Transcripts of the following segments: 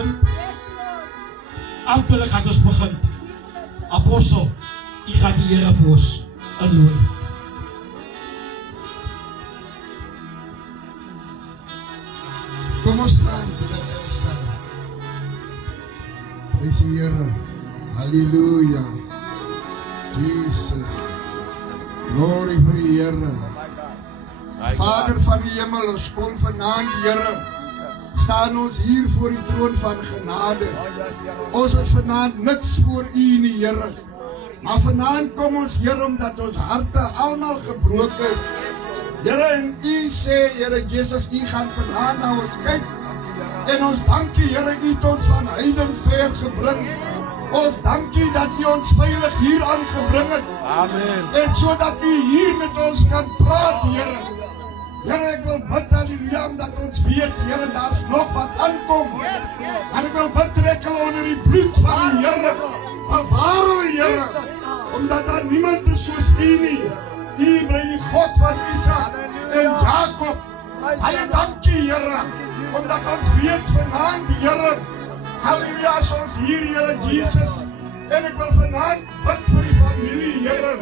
begin. Amperlik gaat ons begin. Apostel, u gaat die Here vir ons innooi. Kom ons staan, terwyl staan. Prys die Here. Halleluja. Jesus. Glory vir die Here. Vader van die hemel, ons kom vanaand, Here. Staan ons hier voor die troon van genade. Ons is vanaand niks voor u nie, Here. Maar vanaand kom ons, Here, omdat ons harte almal gebroken is. Here, en u sê, Here Jesus, u gaan vanaand na ons kyk. En ons dankie, Here, u het ons van heiden ver gebring. Ons dankie dat u ons veilig hier aangebring het. Amen. En sodat u hier met ons kan praat, Here. Here, ek wil bid, halleluja, omdat ons weet, Here, daar is nog wat aankom. En ek wil bid, trekkel onder die bloed van die Here. Bewaar u, Here, omdat daar niemand is soos u nie. U bly die God van Isaac en Jacob. Baie dankie, Here, omdat ons weet vanaand, Here, halleluja, is ons hier, Here Jesus. En ek wil vanaand bid vir die familie, Here.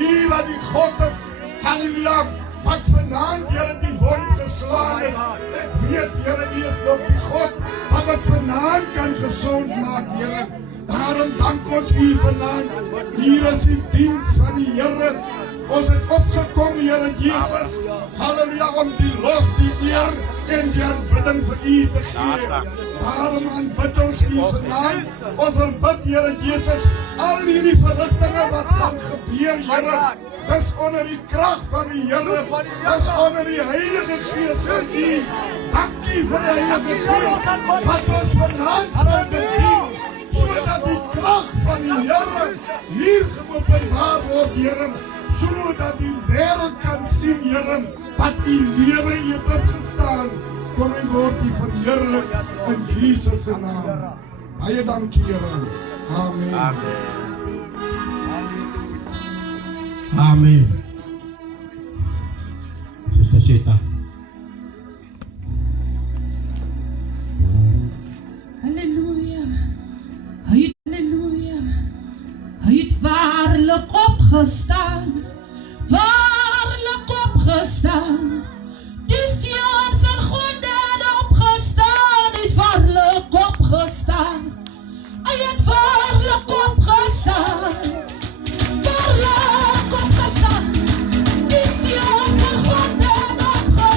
U wat die God is, halleluja, wat vanaand, Here, die wond geslaan het. Ek weet, Here, u is nog die God wat het vanaand kan gezond maak, Here. Daarom dank ons u vanaand. Hier is die diens van die Here. Ons het opgekom, Here Jesus, halleluja, om die lof, die eer en die aanbidding vir u te gee. Daarom aanbid ons u vanaand. Ons wil bid, Here Jesus, al hierdie verrigtinge wat gaan gebeur, Here, dis onder die krag van die Here, dis onder die Heilige Gees van u. Dankie vir die Heilige Gees wat ons vanaand sal bedien, sodat die krag van die Here hier geopenbaar word, Here, sodat die wêreld kan sien, Here, dat die lewe hier opgestaan. Kom en word die verheerlik in Jesus se naam. Baie dankie, Here. Amen. Amen. Sister Sita. Halleluja. Halleluja. Hy het waarlik opgestaan. Waarlik opgestaan. Die Seun van God het opgestaan. Hy het waarlik opgestaan. Hy het waarlik opgestaan. Waarlik opgestaan. Die Seun van God het opgestaan.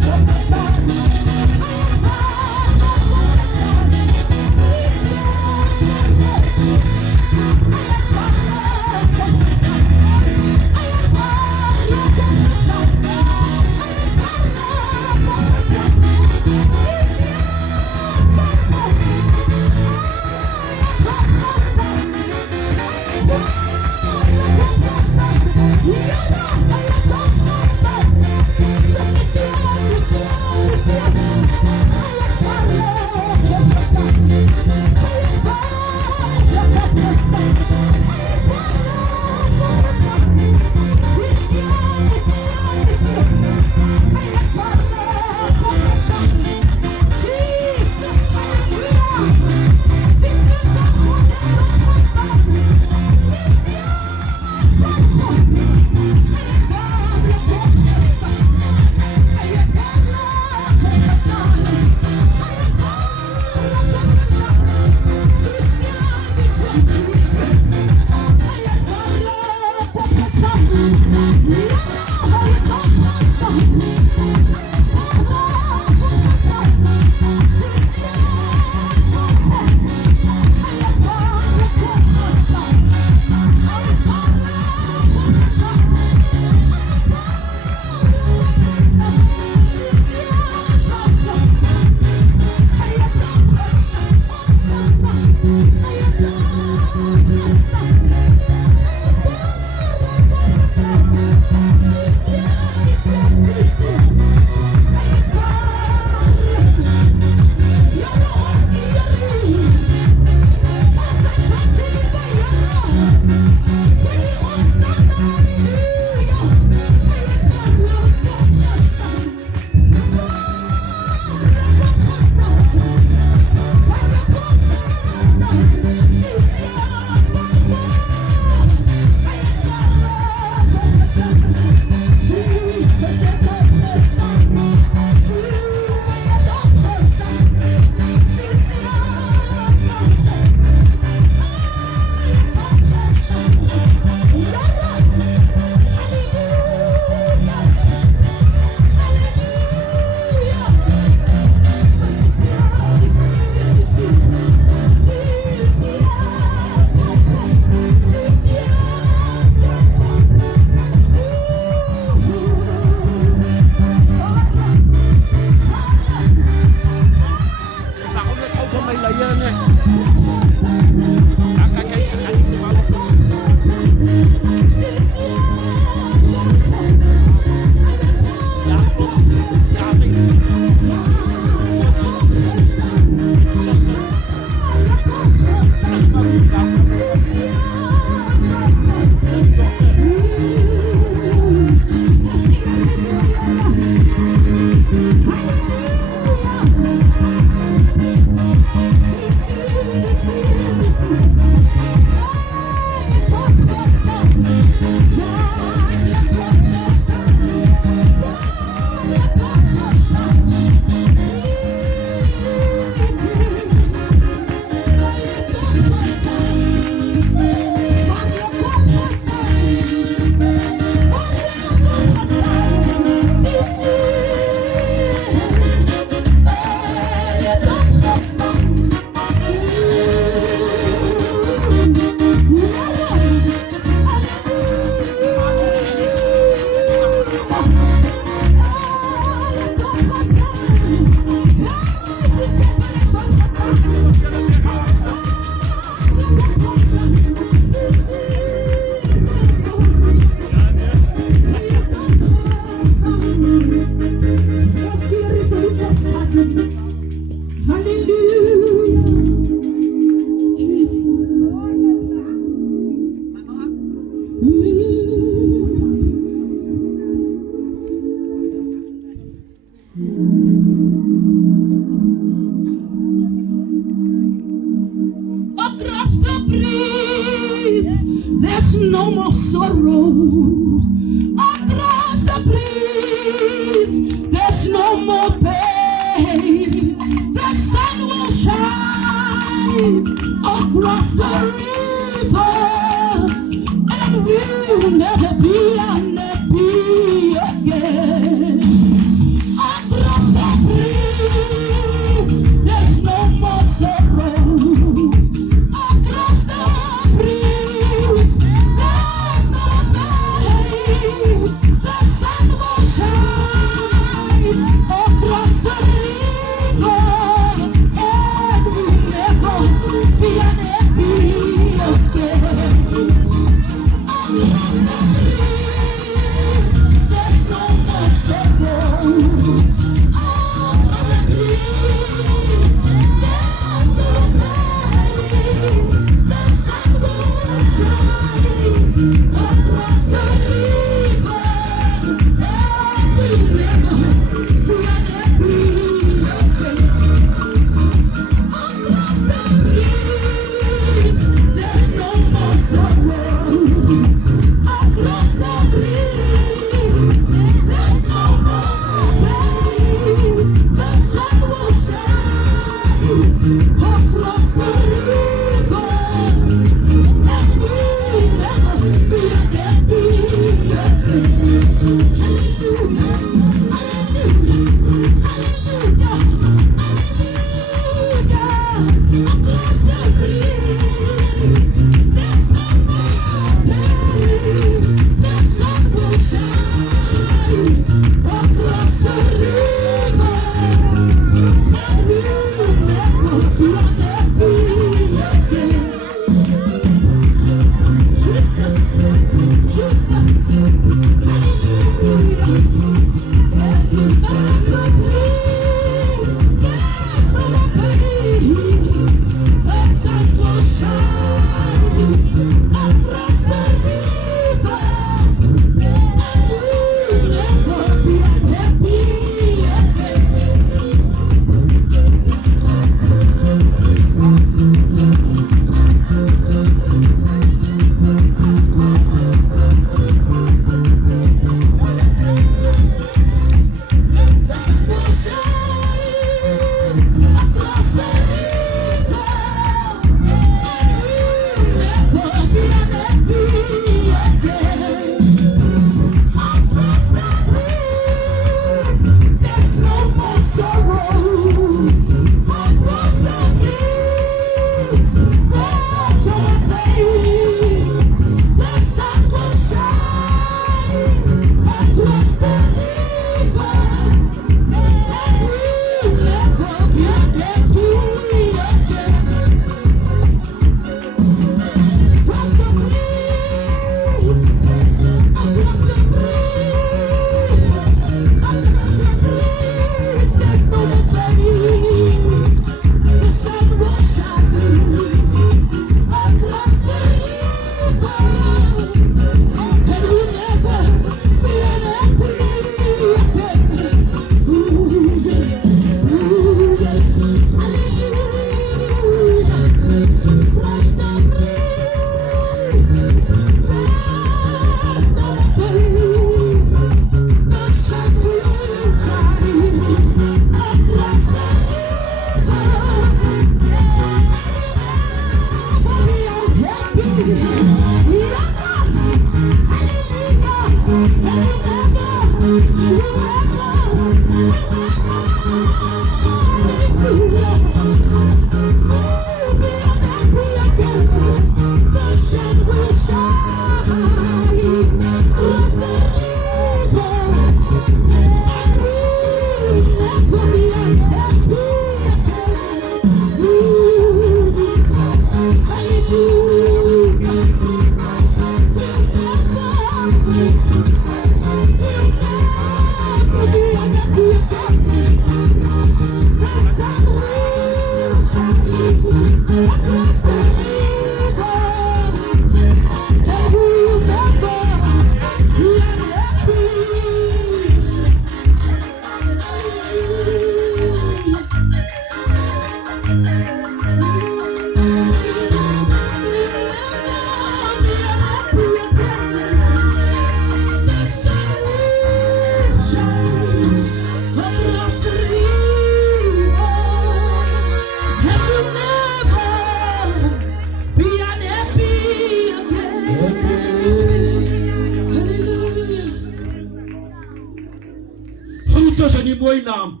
groete is in die mooi naam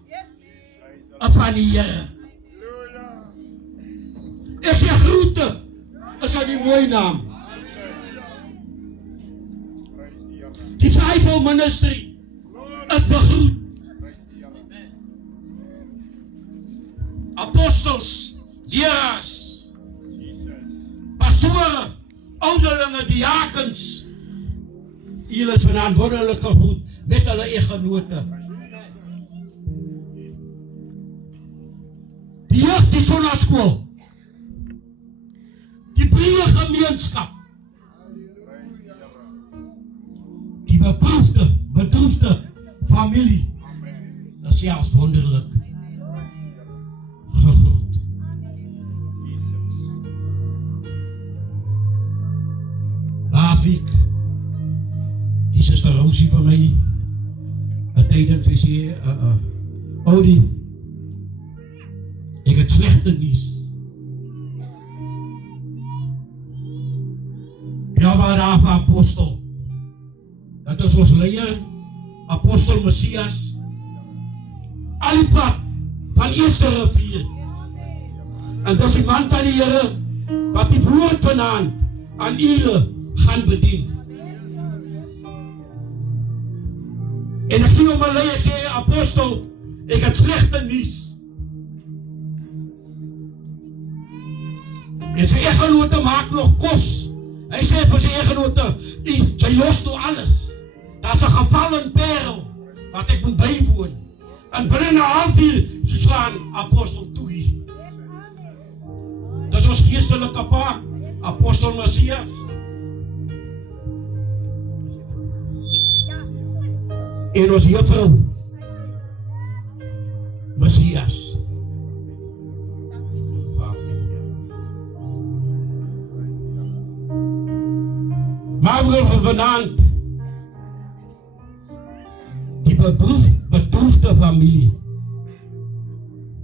van die Here. Is die groete is in die mooi naam. Die fivefold ministry is begroet. Apostels, leraars, pastore, ouderlinge, diakens, julle is vanaand wonderlik gegroet met hulle eggenote. Die jeug, die sonnaskool, die breë gemeenskap, die bedroefde familie, is selfs wonderlik gegroet. Laasweek, die suster Rosie van my, het tydens sy sê, Oudie, ek het slegte nuus. Ja, maar daar van apostel, dat is ons leier, apostel Messias, al die pad van Eerste Rivier. En dis die man van die Here, wat die woord vanaand aan julle gaan bedien. En ek gee om my leier sê, apostel, ek het slegte nuus. En sy eggenote maak nog kos. Hy sê vir sy eggenote, sy los nou alles. Daar is 'n gevallen parel, wat ek moet bywoon. En binne 'n halfuur, so slaan apostel toe hier. Dis ons geestelike pa, apostel Messias. En ons juffrou Messias. Maar wil vanaand die bedroefde familie,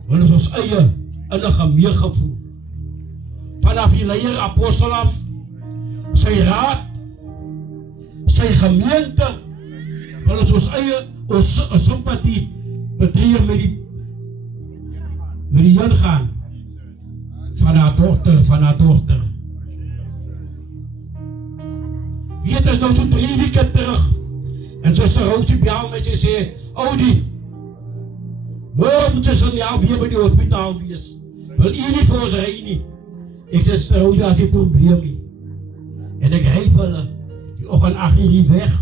want is ons eie innige meegevoel. Vanaf die leier apostel af, sy raad, sy gemeente, want is ons eie ons sympathie betree met die ingaan van haar dochter. Weet is nou so 3 weke terug, en suster Rosie bel met sy sê, Oudie, môre moet sy weer by die hospitaal wees. Wil jy nie vir ons ry nie? Ek sê, suster Rosie, as jy probleem nie. En ek ry vir hulle, die oggend 8 uur weg.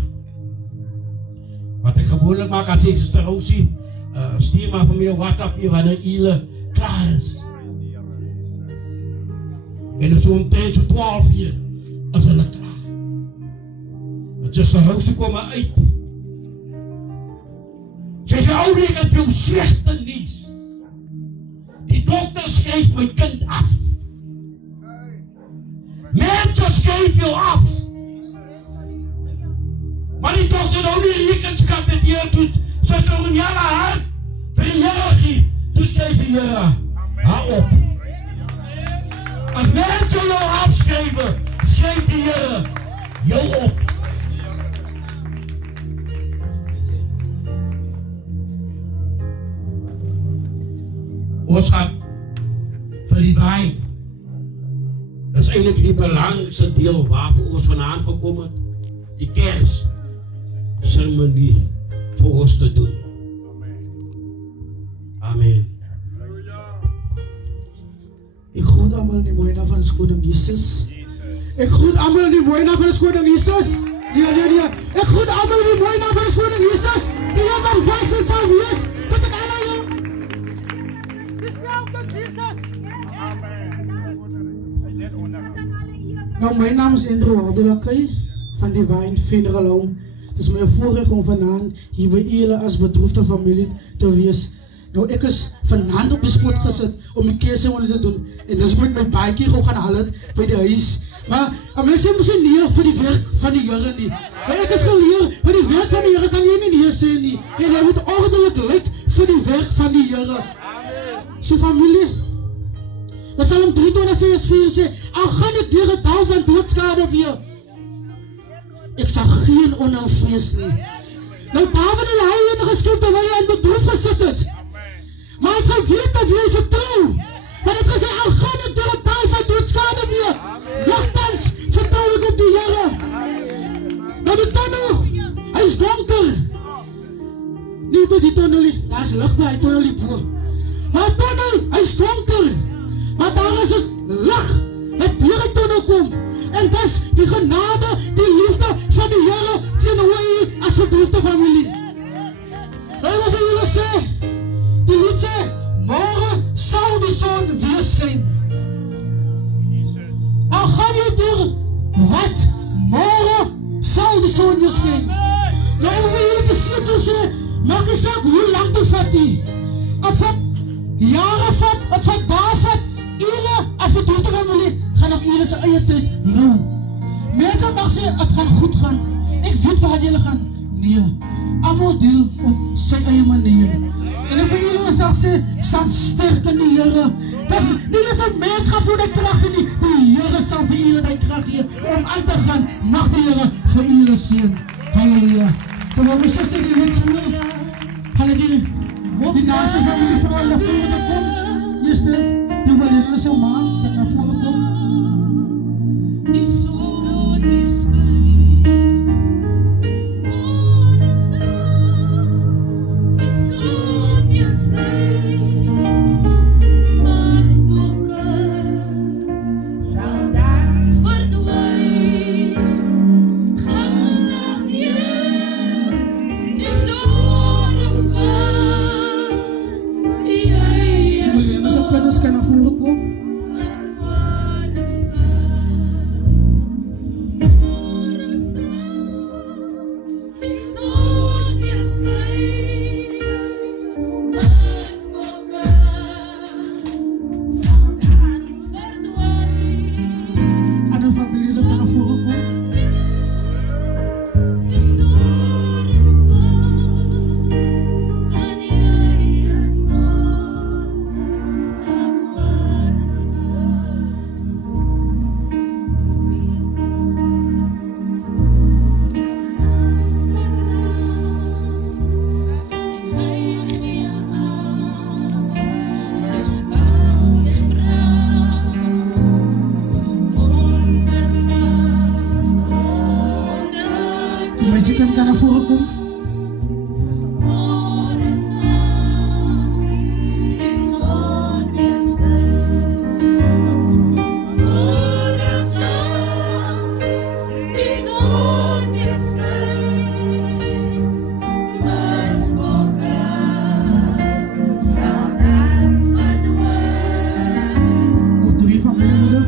Wat ek gewoonlik maak, as ek suster Rosie, stuur maar vir my WhatsApp hier, wanneer julle klaar is. En so omtrent so 12 uur, is hulle klaar. En suster Rosie kom uit. Sy sê, Oudie, ek het jou slegte nuus. Die dokter skryf my kind af. Mense skryf jou af. Maar die dokter nou nie rekenskap met jou doet. Suster om jare hart vir die Here gee. Toe skryf die Here haar op. As mense jou afskryf, skryf die Here jou op. Ons gaan vir die wyn. Dat is eintlik die belangrijkste deel waarvoor ons vanaand gekom het. Die Kersceremonie vir ons te doen. Amen. Ik groet allemaal in de mooie naam van de koning Jezus. Ik groet allemaal in de mooie naam van de koning Jezus. Ja. Ik groet allemaal in de mooie naam van de koning Jezus. Die Heer van wijs en zal wees. Tot ik alle jou. Nou, mijn naam is Andrew Waldelakay van Divine Funeral Home. Het is mijn voorrecht om vanavond hier bij jullie als bedroefde familie te wees. Nou, ik is vanavond op de spot gezet om mijn keerceremonie te doen. En dus moet ik mijn baie gewoon gaan halen bij de huis. Maar mensen moeten niet leren voor die werk van die Here niet. Maar ik is geleerd, voor die werk van die Here kan je niet hier zijn niet. En jij moet ordelijk lijken voor die werk van die Here. Zo familie. Dat zal hem 23 vers 4 zeggen, al ga ik door het dal van doodskade weer. Ik zag geen onheil vrees nie. Nou David het hy in die geskrifte waar hy in bedroef gesit het. Maar hy het geweet dat hy vertrou. Want het gesê, al gaan ek door het dal van doodskade weer. Nogtans vertrou ek op die Here. Nou die tunnel, hy is donker. Nie by die tunnel nie, daar is licht by die tunnel nie voor. Maar tunnel, hy is donker. Maar daar is het licht, wat deur die tunnel kom. En dis die genade, die liefde van die Here teenoor u as verdroefde familie. Nou wat wil julle sê? Die lied sê, môre sal die son weer skyn. Nou gaan jy deur wat? Môre sal die son weer skyn. Nou wil julle verseker sê, maak nie saak hoe lang dit vat nie. Het vat jare vat, het vat dae vat, julle as verdroefde familie gaan op julle se eie tyd rou. Mense mag sê, het gaan goed gaan. Ek weet wat julle gaan. Nee, almal deel op sy eie manier. En ek wil julle sal sê, staan sterk in die Here. Nie is een mens gaan voor die krag nie. Die Here sal vir julle die krag gee om aan te gaan. Mag die Here vir julle seën. Halleluja. Terwyl my suster die lied speel, gaan ek die naaste familie vir hulle vore kom. Eerste, die wil julle sal maan, dat na vore kom. Die son weer skyn, môre sal die son weer skyn, mas wolke sal dan verdwyn, glimlag deur die stormwind, jy is Julle sal kinders kan na vore kom. Ander familie kan na vore kom. Die mense kan na vore kom. Nog 3 familielede.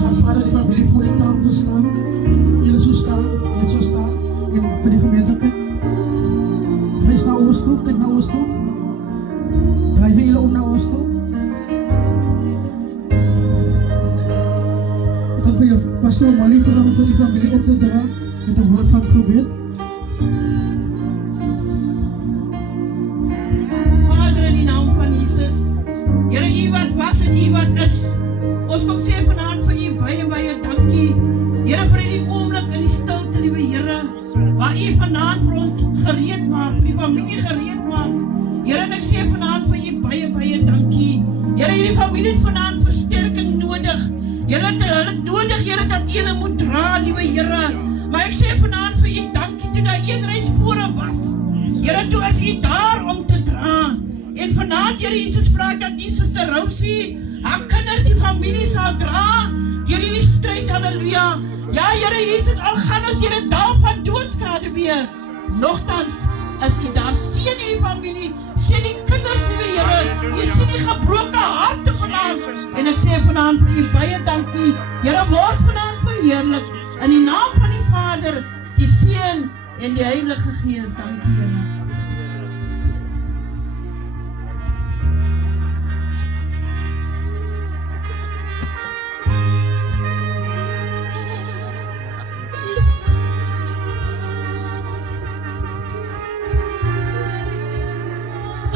Gaan vader die familie voor die tafel staan. Julle so staan, net so staan. En vir die gemeente kyk. Wees na oos toe, kyk na oos toe. Draai vir julle om na oos toe. Ek wil vir jou pastoor Molly vir die familie op te dra met 'n woord van gebed. Vader, in die naam van Jesus, Here, U wat was en U wat is, ons kom sê vanaand vir U baie dankie, Here, vir hierdie oomblik in die stilte, liewe Here, waar U vanaand vir ons gereed maak, vir die familie gereed maak, Here, en ek sê vanaand vir U baie dankie, Here, hierdie familie het vanaand versterking nodig, Here, hulle het nodig, Here, dat U hulle moet dra, liewe Here, maar ek sê vanaand vir U dankie, toe dat een reeds voor was, Here, toe is U daar om te dra. En vanaand, Here Jesus, praat dat U Suster Rosie, haar kinders, die familie sal dra, deur hierdie stryd, halleluja. Ja, Here Jesus, al gaan ons deur 'n dal van doodskade weer, nogtans is U daar, seën hierdie familie, seën die kinders, liewe Here, U sien die gebroke harte vanaand, en ek sê vanaand vir U baie dankie, Here, word vanaand verheerlik, in die naam van die Vader, die Seun, en die Heilige Gees, dankie Here.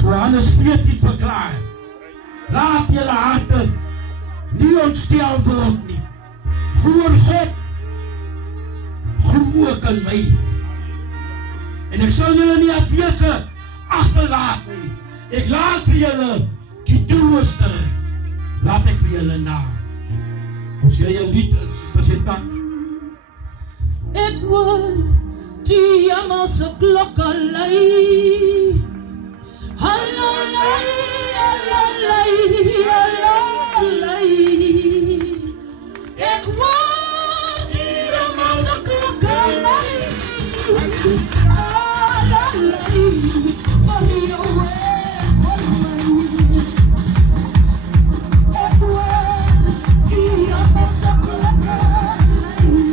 Johannes 14 verklaar, laat julle harte nie ontstel word nie. Glo in God, glo ook in my. En ek sal julle nie afwese agterlaat nie. Ek laat vir julle die toeruster, laat ek vir julle na. Ons jy jou lied, Sister Sita. Ek wil die Hemelse klokke lui. Hallalei, hallalei, hallalei. Ek wil die Hemelse klokke lui. Hallalei, for your way, for my. Ek wil die Hemelse klokke lui.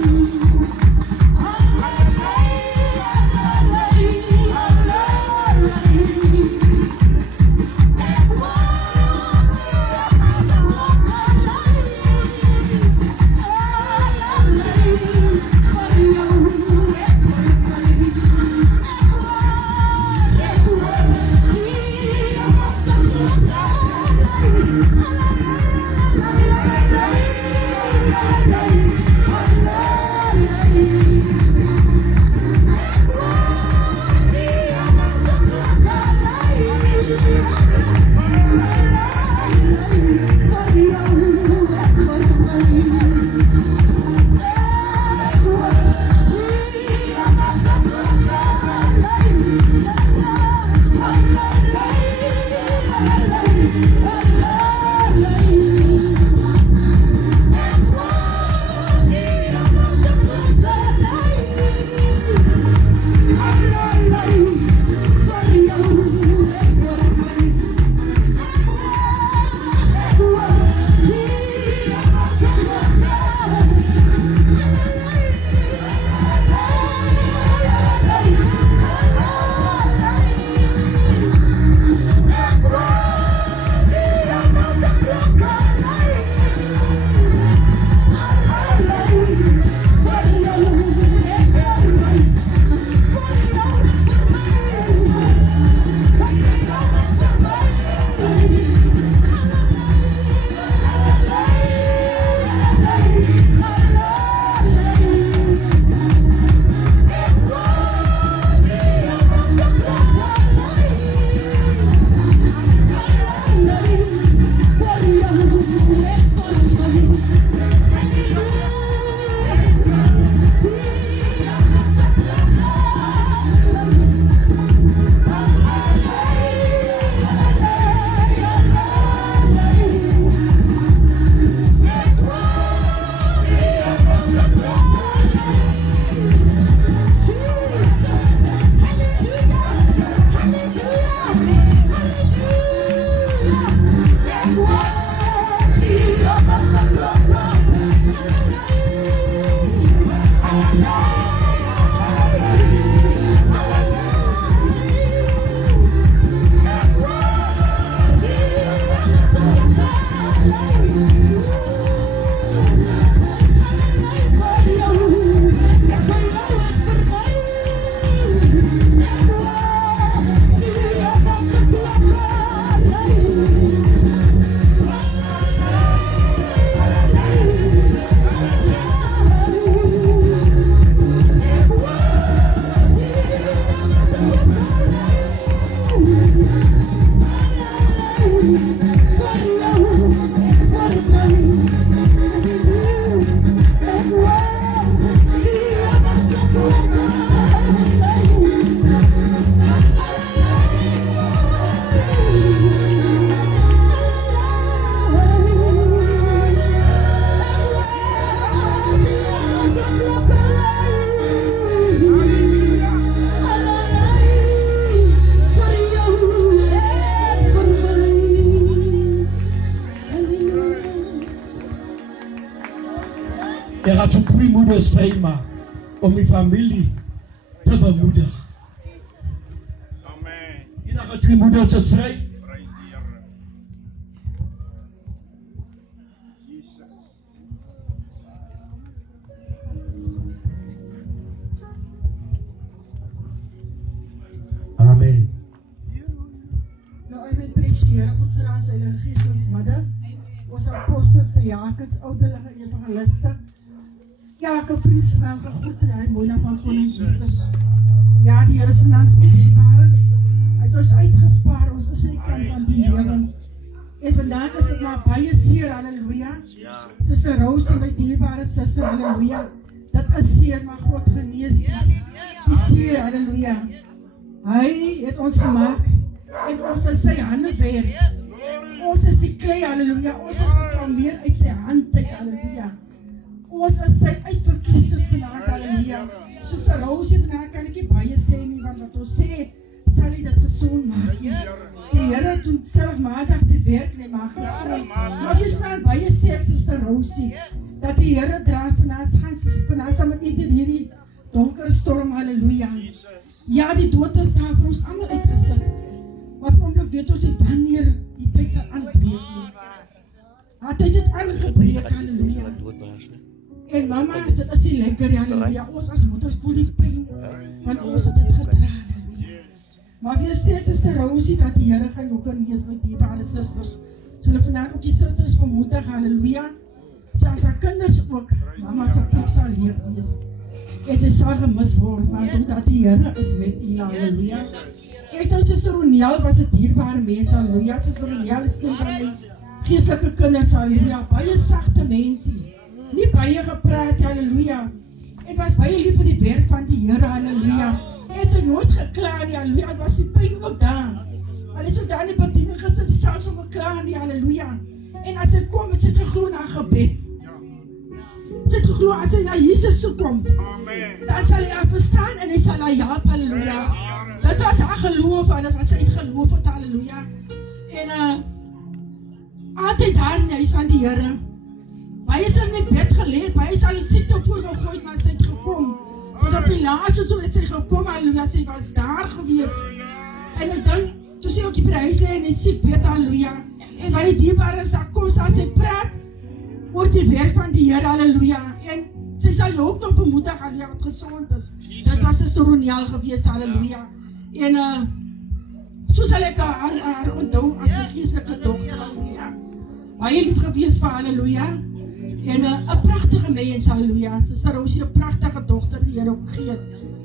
moeders vrymaak om die familie te bemoedig. Amen. Enige 2 moeders is vry. Prys die Here. Jesus. Amen. Nou, ek wil prys die Here God vir ons Heilige Gees ons midde, ons apostels, diakens, ouderlinge, evangeliste, elke vriend se naam gegroet in hy mooi naam van Koning Jesus. Ja, die Here se naam gegroet is. Hy het ons uitgespaar, ons is in die kant van die lewe. En vandag is dit maar baie seer, halleluja. Sister Rose en my dierbare suster, halleluja. Dit is seer, maar God genees die seer, halleluja. Hy het ons gemaak en ons is sy hande werk. Ons is die klei, halleluja. Ons is geformeer uit sy hand, halleluja. Ons is sy uitverkiesers vanavond, halleluja. Soos vir Rosie vanavond kan ek nie baie sê nie, want wat ons sê, sal hy dit gezond maak. Die Here doen selfmatig die werk nie, maar gezond. Maar wees maar baie sê, soos vir Rosie, dat die Here draag vanavond saam met hierdie donkere storm, halleluja. Ja, die dood is daar vir ons allemaal uitgesit. Maar omdat weet ons nie wanneer die tyd sal aanbreek nie. Had hy dit aangebreek, halleluja. En mama, dit is nie lekker, halleluja. Ons as moeders voel die pijn, want ons het dit gedra, halleluja. Maar weer steeds is die Rosie dat die Here gaan ook genees met dierbare sisters. So hulle vanavond ook die sisters vermoedig, halleluja. Selfs haar kinders ook, mama sy plek sal leer wees. En sy sal gemis word, want omdat die Here is met u, halleluja. Ek dan Sister Roniel was 'n dierbare mens, halleluja. Sister Roniel is een van my geestelike kinders, halleluja. Baie sagte mensie, nie baie gepraat, halleluja. En was baie lief vir die werk van die Here, halleluja. En sy nooit gekla nie, halleluja. Het was die pyn ook daar. Hulle is ook daar in die bediening gesit, die selfs om gekla nie, halleluja. En as sy kom, het sy geglo na gebed. Sy het geglo, as hy na Jesus toe kom, dan sal hy haar verstaan en hy sal haar help, halleluja. Dit was haar geloof, en dit was sy geloof het, halleluja. En altyd daar in die huis van die Here. Baie sal in die bed geleed, baie sal die siekte voorgegooid, maar sy het gekom. Want op die laaste so het sy gekom, halleluja, sy was daar gewees. En ek dink, toe sy ook die prijs en die siek bed, halleluja. En waar die dierbare sal kom, sal sy praat oor die werk van die Here, halleluja. En sy sal jou ook nog bemoedig, halleluja, wat gezond is. Dit was Sister Roniel gewees, halleluja. En so sal ek haar onthou as my geestelike dogter, halleluja. Baie lief gewees van, halleluja. En 'n pragtige mens, halleluja. Sister Rosie, 'n pragtige dogter die Here opgegee.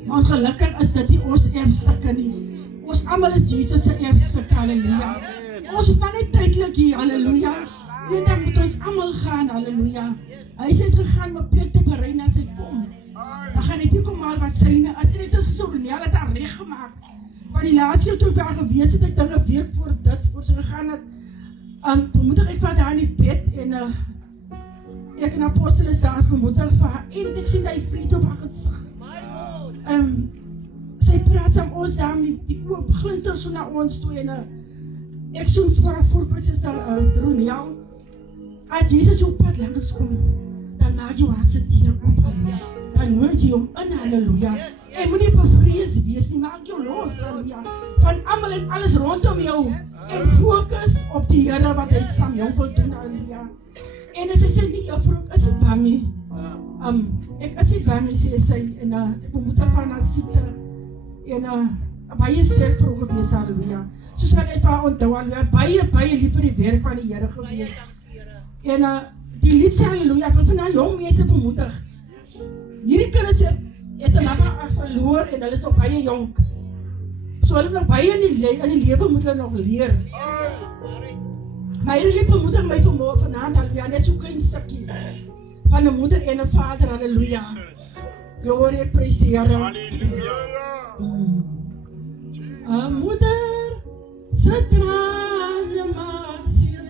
Maar ongelukkig is dit nie ons erfstukke nie. Ons almal is Jesus se erfstukke, halleluja. Ons is maar net tydelik hier, halleluja. Eendag moet ons almal gaan, halleluja. Hy het gegaan om 'n plek te berei na sy kom. Dan gaan ek nie kom maar wat syne, as dit is so Roniel het haar reg gemaak. Maar die laaste keer toe ek daar gewees het, ek dinge weer voor dit, voor sy gegaan het, bemoedig ek van daar in die bed, en ek en apostel is daar as bemoedig van haar, en ek sien die vriend op haar gezicht. Sy praat saam ons daar, die oop glinter so na ons toe, en ek soen voor haar voorbeeld, sy stel Roniel, as Jesus jou pad langs kom, dan maak jou hartse dier op, halleluja. Dan moet jy hom in, halleluja. En moet nie bevrees wees nie, maak jou los, halleluja. Van almal en alles rondom jou, en focus op die Here wat hy saam jou wil doen, halleluja. En as sy sê nie, juffrou, ek is nie bang nie. Ek is nie bang nie, sê sy, en ek bemoedig van haar siekte, en baie sterk vrou gewees, halleluja. Soos kan ek haar onthou, halleluja, baie lief vir die werk van die Here gewees. En die lied sê, halleluja, ek wil van haar jong mense bemoedig. Hierdie kinders het 'n mama verloor, en hulle is nog baie jonk. So hulle nog baie in die lewe moet hulle nog leer. Maar hierdie bemoedig my vanavond, halleluja, net so klein stukkie van 'n moeder en 'n vader, halleluja. Glorie, prys die Here. 'n moeder se trane maak seer,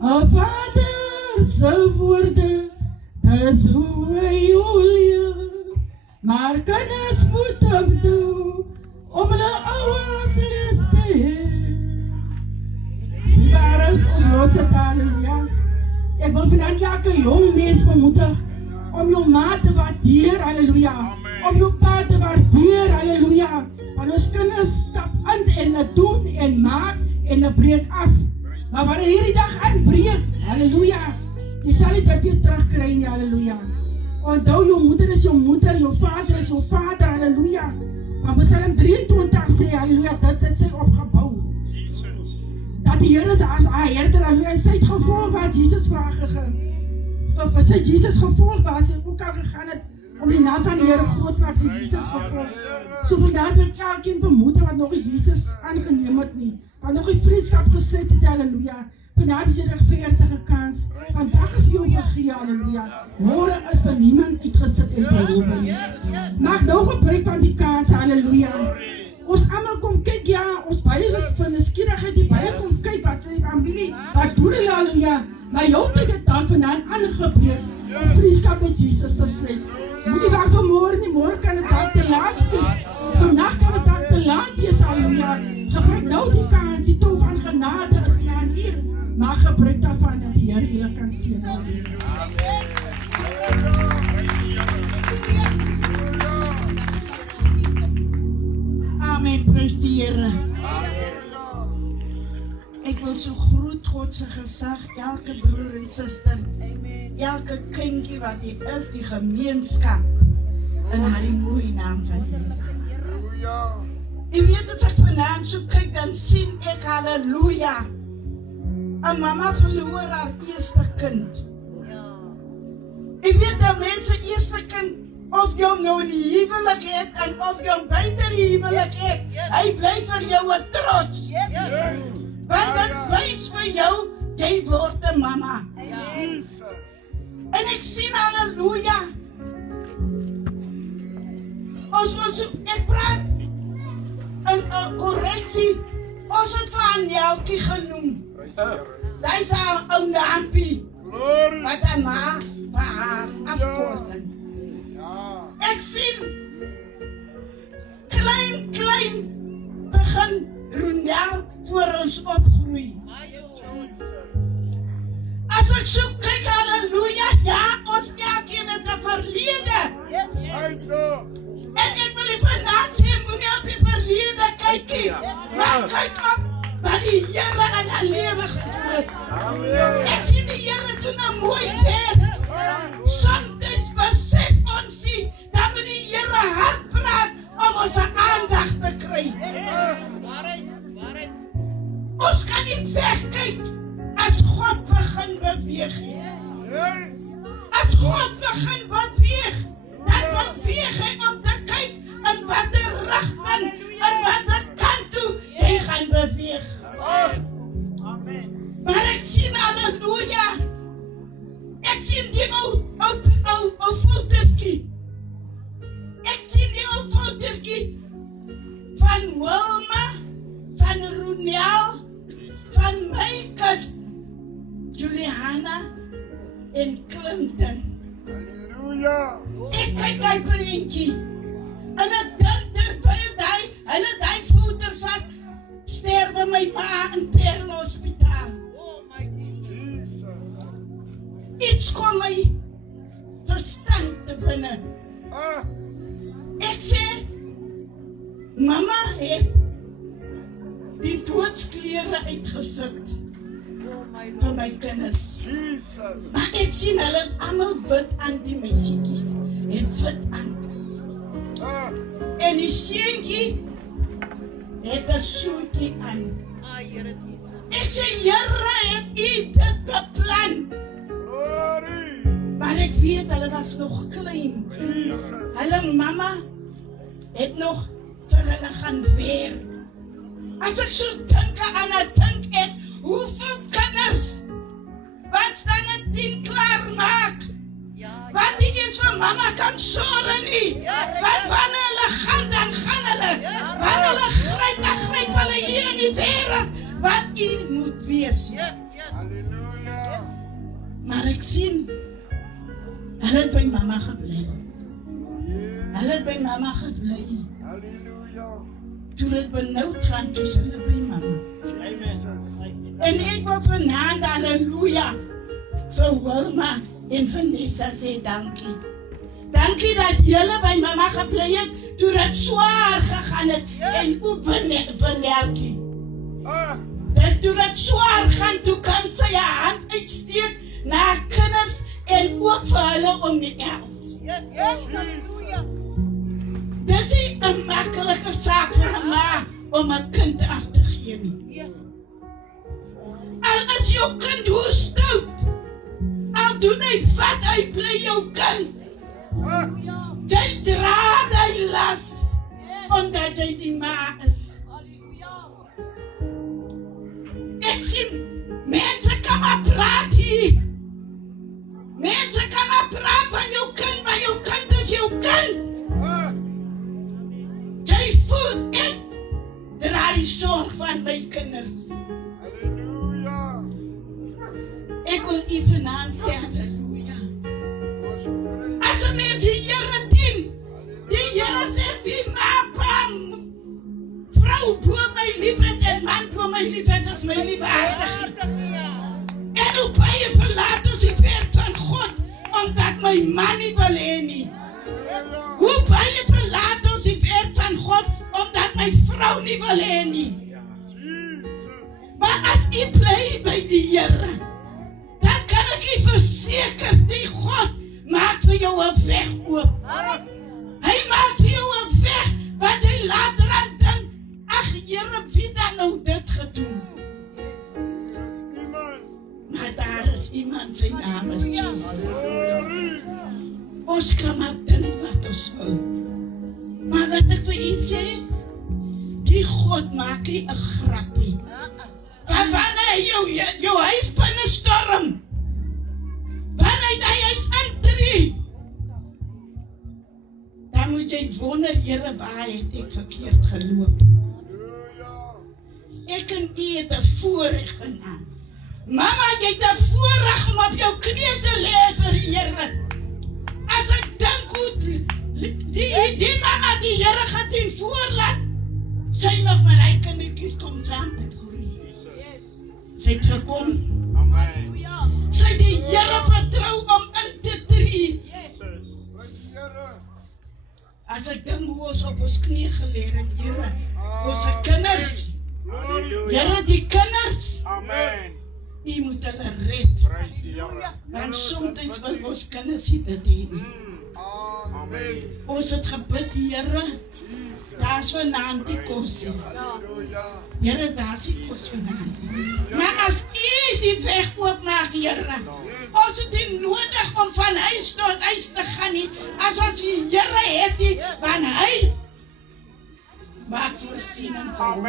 'n vader se woorde, dis hoe hy jou leer. Maar kinders moet hem doen om hulle ouers lief te hê. Daar is ons losse, halleluja. Ek wil vanavond elke jong mens bemoedig om jou ma te waardeer, halleluja. Om jou pa te waardeer, halleluja. Want ons kinders stap in en het doen en maak en het breek af. Maar wanneer hierdie dag aanbreek, halleluja, jy sal nie dit weer terugkry nie, halleluja. Onthou, jou moeder is jou moeder, jou vader is jou vader, halleluja. Maar Psalm 23 sê, halleluja, dit het sy opgebouw. Dat die Here is as haar herder, halleluja, sy het gevolg wat Jesus vraag gegaan. Of sy Jesus gevolg wat sy ook al gegaan het, om die naam van die Here groot wat sy Jesus gevolg. So vandaar wil elkeen bemoedig wat nog nie Jesus aangeneem het nie. Wat nog nie vriendskap gesluit het, halleluja. Vandaar is jy rechtvaardige kans. Vandag is jou gegee, halleluja. Morgen is vir niemand uitgesit en verloor nie. Maak nou gebruik van die kans, halleluja. Ons allemaal kom kyk, ja, ons baie is van nuuskierigheid, die baie kom kyk wat sy familie, wat doen hulle, halleluja. Maar jou tyd het dan vandaan aangebreek om vriendskap met Jesus te sluit. Moet nie wacht vir morgen nie, morgen kan het dag te laat wees. Vannacht kan het dag te laat wees, halleluja. Gebruik nou die kans, die toon van genade is gedaan hier. Maar gebruik daarvan dat die Here julle kan sien. Amen, prys die Here. Ek wil so groet God se gesag, elke broer en suster, elke kindjie wat hier is, die gemeenskap, in haar mooie naam van die Here. Jy weet as ek vanaand so kyk, dan sien ek halleluja. 'n mama verloor haar eerste kind. Jy weet dat mense eerste kind, of jy nou in die huwelik het, en of jy buite die huwelik het, hy bly vir jou 'n trots. Want dit wys vir jou, jy word 'n mama. En ek sien halleluja. Ons was so, ek praat in 'n korreksie, ons het vir Aneltjie genoem. Daar is haar ou naampie, wat haar ma vir haar afkorting. Ek sien, klein, begin Ronel voor ons opgroei. As ek so kyk, halleluja, ja, ons elkeen het 'n verlede. En ek wil nie vanaand sê, moenie op die verlede kykie, maar kyk op wat die Here in haar lewe gedoen het. Ek sien die Here doen 'n mooi werk. Soms besef ons nie dat we die Here hard praat om onze aandag te kry. Ons kan nie wegkyk as God begin beweeg. As God begin beweeg, dan beweeg hy om te kyk in watter rigting, in watter kant toe hy gaan beweeg. Maar ek sien halleluja. Ek sien die ou fotootjie. Ek sien die ou fotootjie van Wilma, van Ronel, van my kind, Juliana en Clinton. Ek kyk die prentjie en ek dink terwyl hulle die foto vat, sterwe my ma in Parel Hospitaal. Iets kom my verstand te binne. Ek sê, mama het die doodsklere uitgesit vir my kinders. Maar ek sien hulle het allemaal wit aan, die meisiekies het wit aan. En die seentjie het 'n soetjie aan. Ek sê, Here, het U dit beplan? Maar ek weet, hulle was nog klein. Hulle mama het nog vir hulle gaan werk. As ek so dink aan het, dink ek, hoeveel kinders wat staan het 10 klaar maak, wat nie eens vir mama kan sorre nie, wat wanneer hulle gaan, dan gaan hulle, wanneer hulle gryp, dan gryp hulle hier in die wereld, wat U moet wees. Maar ek sien, hulle het by mama gebly. Hulle het by mama gebly. Toe het benauwd gaan, toe is hulle by mama. En ek wil vanaand, halleluja, vir Wilma en Vanessa sê dankie. Dankie dat julle by mama gebly het toe dit swaar gegaan het en ook Vanelkie. Dat toe dit swaar gaan, toe kan sy 'n hand uitsteek na haar kinders en ook vir hulle om die els. Dis nie 'n maklike saak vir 'n ma om 'n kind af te gee nie. Al is jou kind hoe stout, al doen hy wat, hy bly jou kind. Jy dra die las, omdat jy die ma is. Ek sien, mense kan maar praat hier. Mense kan maar praat van jou kind, maar jou kind is jou kind. Jy voel, ek dra die sorg van my kinders. Ek wil u vanaand sê, halleluja. As 'n mens die Here dien, die Here sê, wie ma, pa, vrou bo my liefhet en man bo my liefhet is my liefhartigheid. En hoe baie verlaat ons die werk van God, omdat my man nie wil hê nie. Hoe baie verlaat ons die werk van God, omdat my vrou nie wil hê nie. Maar as u bly by die Here, dan kan ek u verseker, die God maak vir jou 'n weg oop. Hy maak vir jou 'n weg, wat jy later aan dink, ag Here, wie dan nou dit gedoen? Maar daar is iemand, sy naam is Jesus. Ons kan maar dink wat ons wil. Maar wat ek vir u sê, die God maak nie 'n grappie. Dan wanneer jou huis binne storm, wanneer die huis intree, dan moet jy wonder, Here, waar het ek verkeerd geloop? Ek en u het 'n voorreg vanaand. Mama, jy het 'n voorreg om op jou knieë te lê vir die Here. As ek dink hoe die mama die Here gaan ten voorlaat, sy nog met hy kindertjies kom saam met groei. Sy het gekom. Sy het die Here vertrou om in te tree. As ek dink hoe ons op ons knie geleer het, Here, ons kinders, Here, die kinders, u moet hulle red. Want soms wil ons kinders nie dit hê nie. Ons het gebid, Here, daar's vanaand die kos. Here, daar's die kos vanaand. Maar as u die weg oopmaak, Here, ons het nie nodig om van huis tot huis te gaan nie, as ons die Here het nie, want hy maak voorsiening vir ons.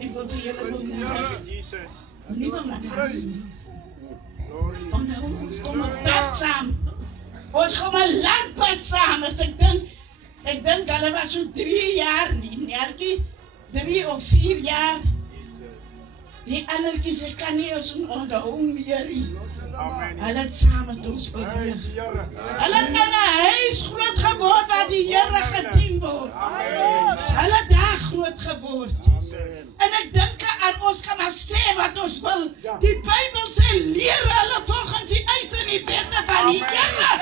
Ek wil vir julle bemoedig, nie van my hand nie. Ons kom op pad saam. Ons kom 'n landpad saam. As ek dink hulle was so 3 jaar, nie, 3 of 4 jaar. Die andertjies, ek kan nie ons onthou meer nie. Hulle het saam met ons beweeg. Hulle het in 'n huis groot geword waar die Here gedien word. Hulle het daar groot geword. En ek dink aan ons kan maar sê wat ons wil. Die Bybel sê, leer hulle volgens die eise en die wette van die Here.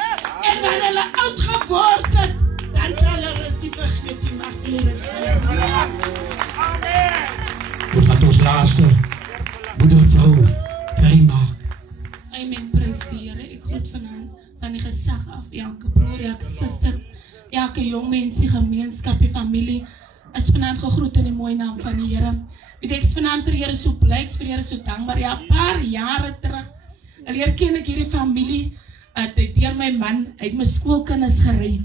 En wanneer hulle oud geword het, dan sal hulle die vergeet die mag die Here sê. Dit gaat ons laaste moedervrou vry maak. Amen, prys die Here. Ek groet vanaand van die gesag af, elke broer, elke suster, elke jong mens, die gemeenskap, die familie, is vanaand gegroet in die mooie naam van die Here. Weet ek is vanaand vir die Here so bly, ek is vir die Here so dankbaar. Ja, 'n paar jare terug, leer ken ek hierdie familie, deur my man, hy het my skoolkinders gery.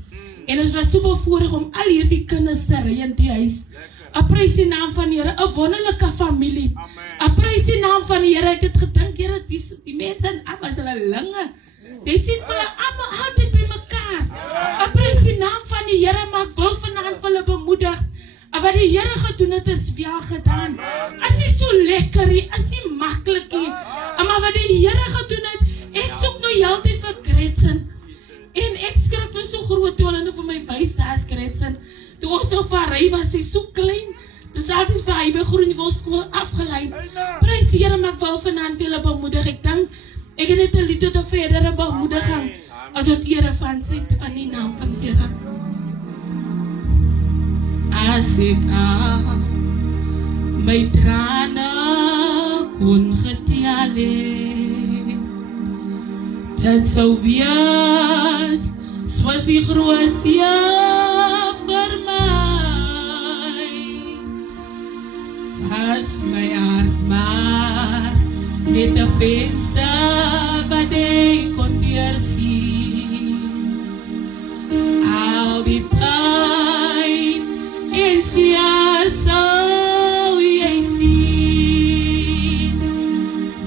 En ons was so bevoorreg om al hierdie kinders te ry in die huis. Prys die naam van die Here, 'n wonderlike familie. Prys die naam van die Here. Ek het gedink, Here, die mense en as hulle linge, jy sien hulle almal altyd by mekaar. Prys die naam van die Here, maar ek wil vanaand hulle bemoedig. Wat die Here gedoen het, is wel gedaan. As nie so lekker nie, as nie maklik nie. Maar wat die Here gedoen het, ek soek nou heeltyd vir Gretchen. En ek skrik nou so groot toe hulle nou vir my wys, daar is Gretchen. Toe ons nog van ry was, sy so klein. Dis altyd vir hy by Groenewil skool afgelei. Prys die Here, maar ek wil vanaand vir julle bemoedig. Ek dink, ek het net 'n lied tot 'n verdere bemoediging. tot ere van die naam van die Here. As ek aan my trane kon getel het, dit sou wees soos die groot see vir my. As my hart maar net 'n venster wat ek kon deursien, al die pyn en seer sou jy sien,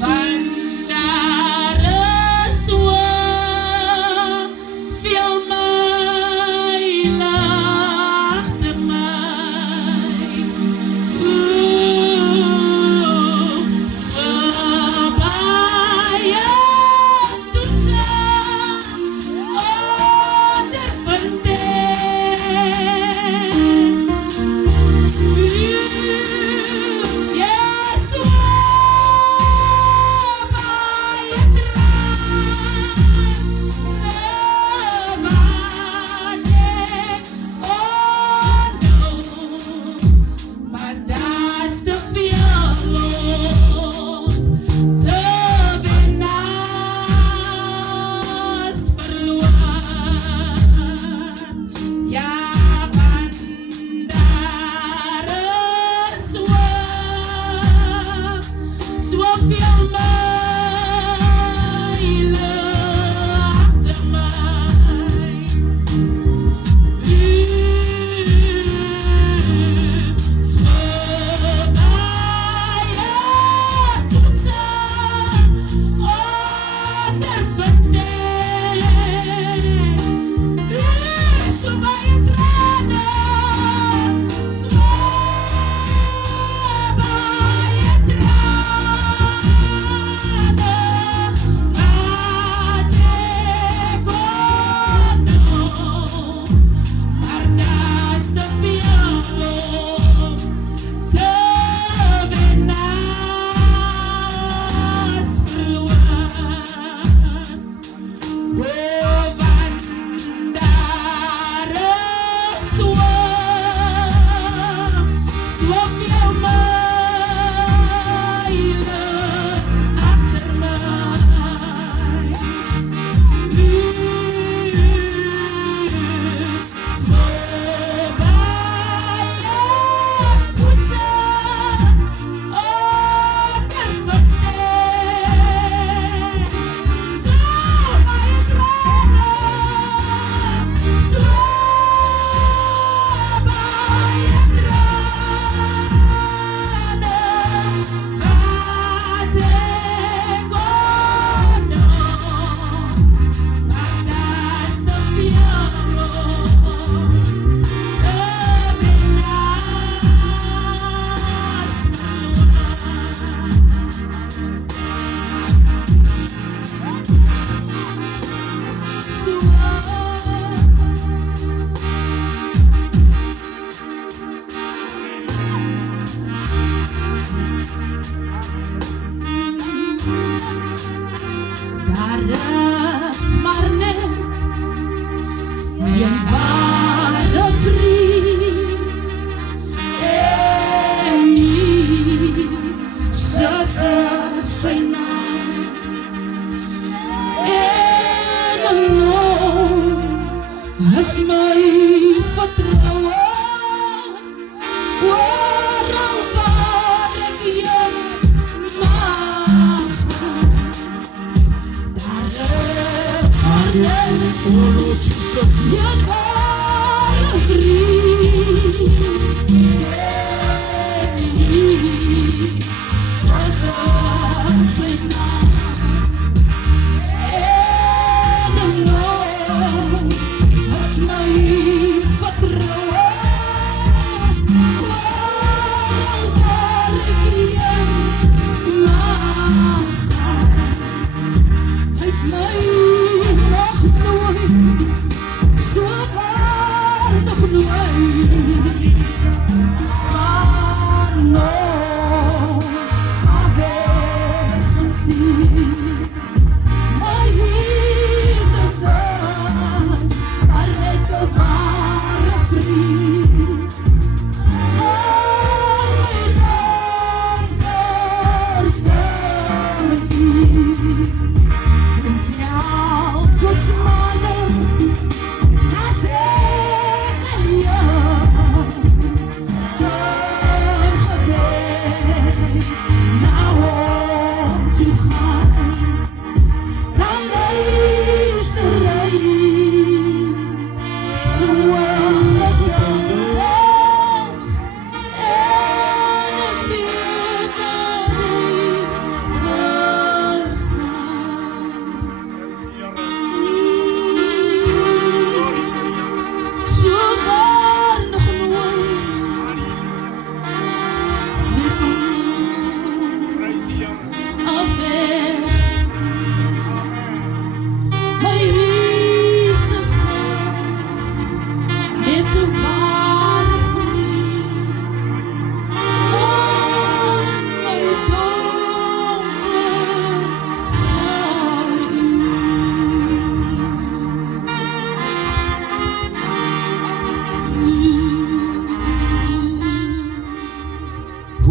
want daar is so veel myle agter my. So baie toetse ondervind So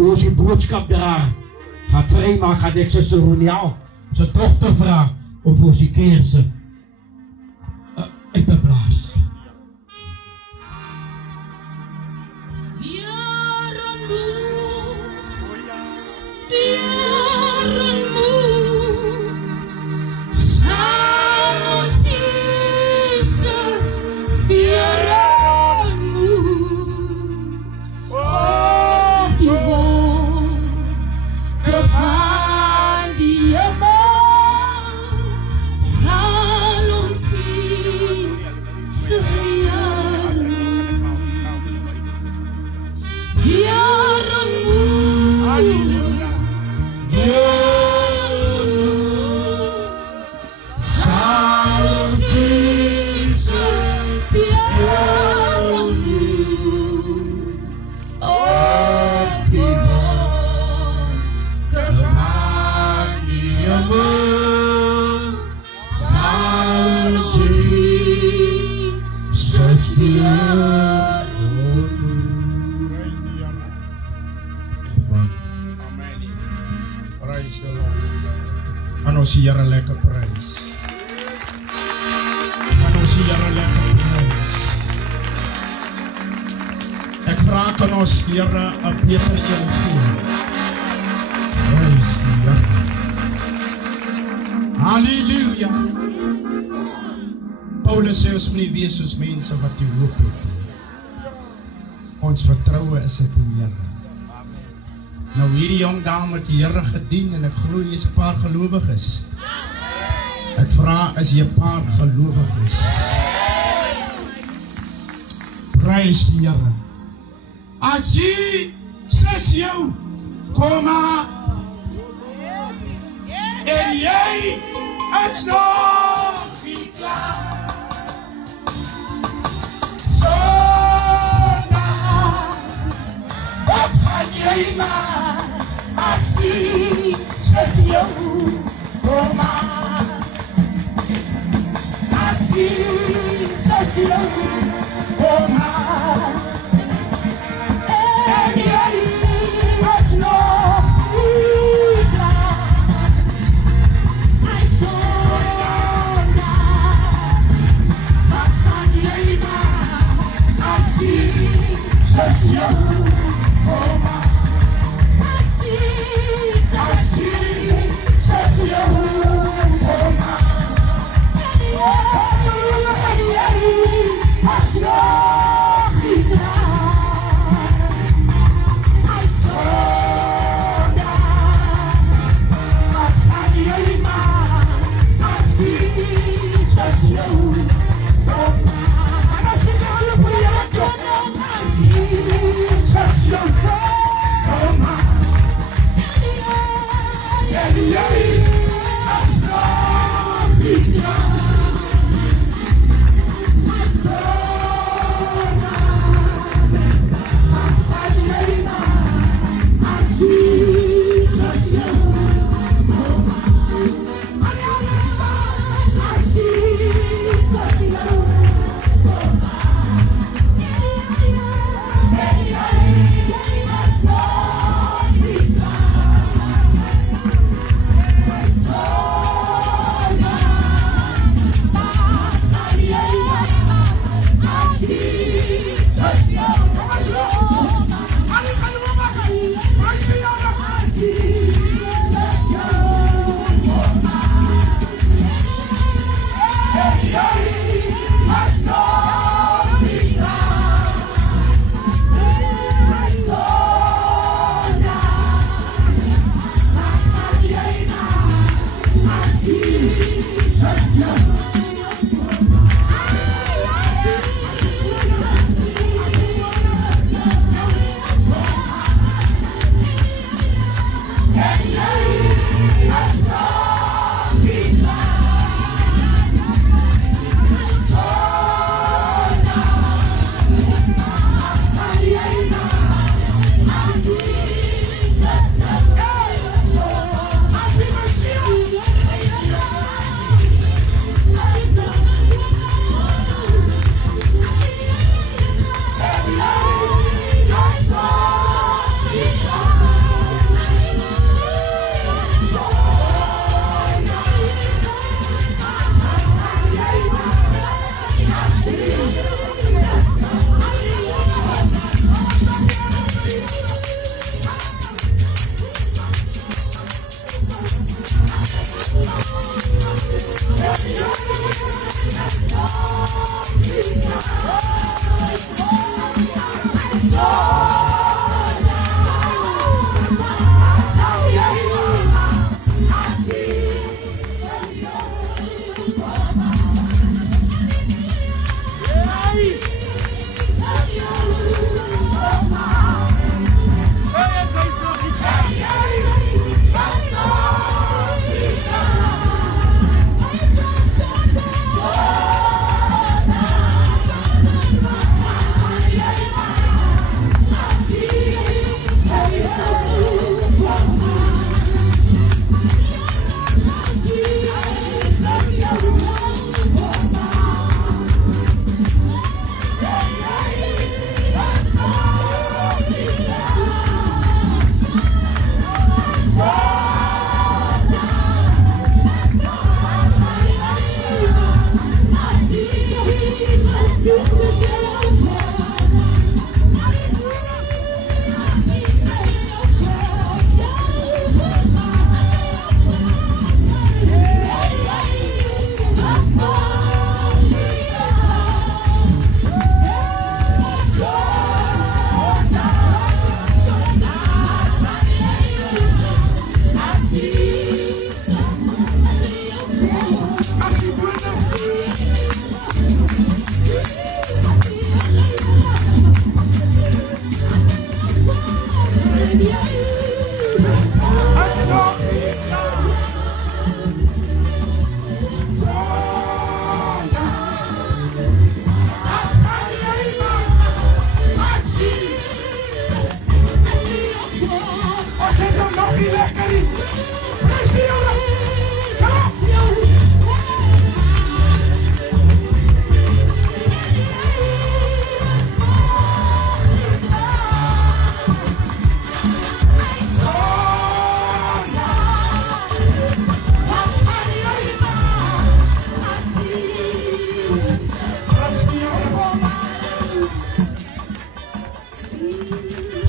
voor ons die boodschap dragen. Gaat vrijmaken, gaat ik zuster Ronial, zijn dochter vragen om voor zijn keersen uit te blazen. Praise the Lord. Kan ons die Here lekker prys. Kan ons die Here lekker prys. Ek vra kan ons die Here 'n beter eer gee. Praise die Here. Halleluja. Paulus sê ons moet nie wees soos mense wat die hoop het. Ons vertroue is dit in die Here. Nou hierdie jong dame het die Here gedien en ek glo jy is 'n paar gelowiges. Ek vra is jy 'n paar gelowiges. Prys die Here. As jy sê jou kom maar en jy is nog nie klaar. Wat gaan jy maar as jy sê jou kom maar. As jy sê jou kom maar. En jy is nog nie klaar. Hy zondaar. Wat gaan jy maar as jy sê jou kom maar. Just your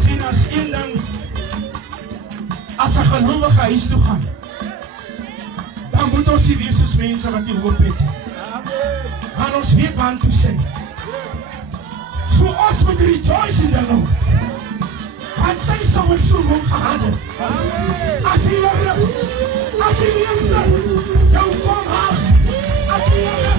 Sien as een ding, as 'n gelowige huis toe gaan, dan moet ons nie wees soos mense wat nie hoop het. Gaan ons weet waar toe sê. So ons moet rejoice in the Lord. Want sy sal ons so hom gehad het. As hy jou jou kom haal, as hy jou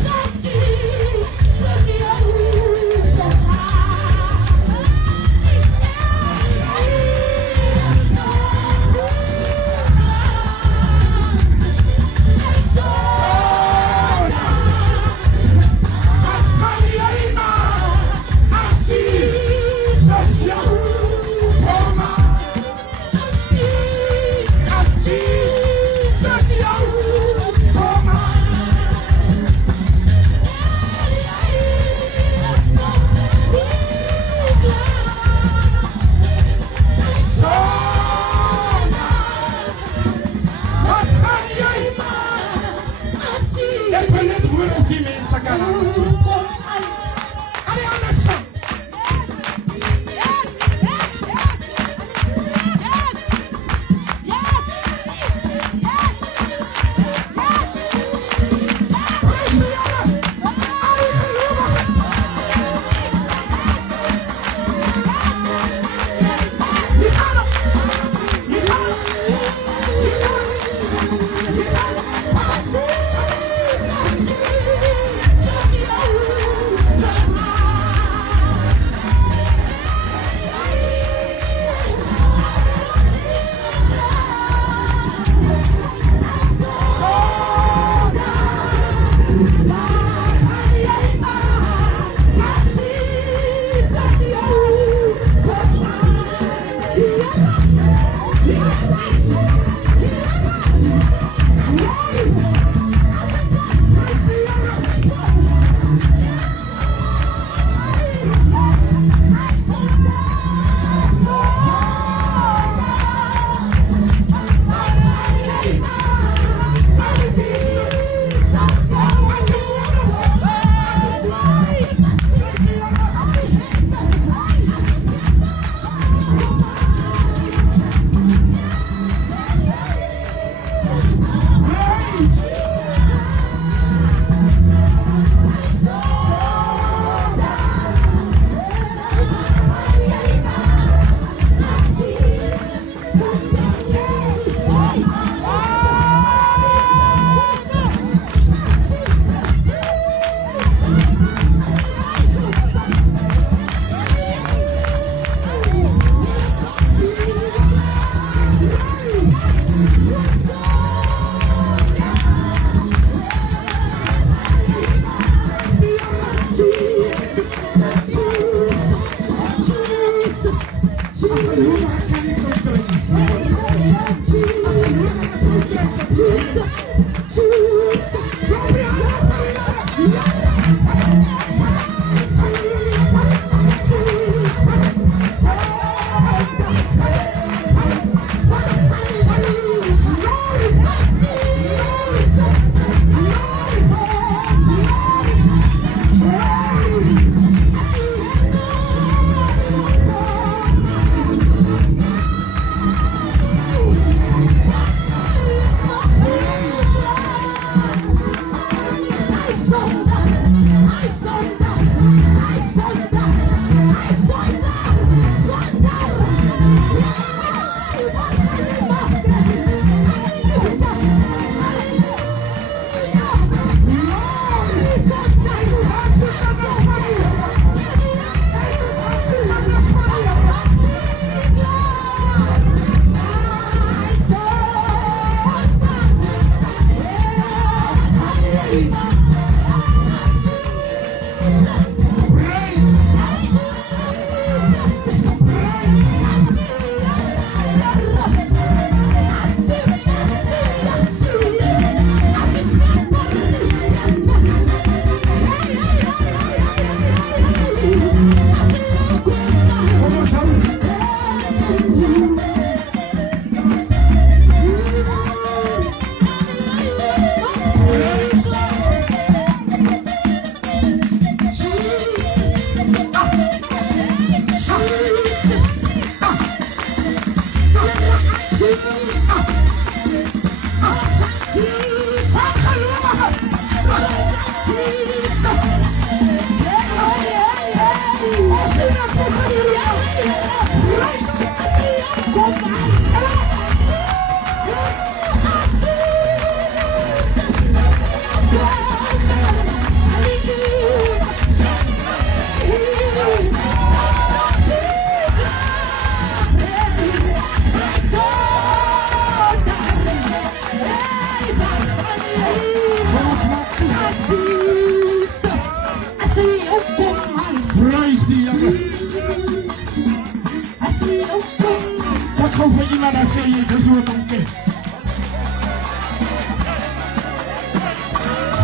gou vir iemand en sê jy dis hoe om kyk.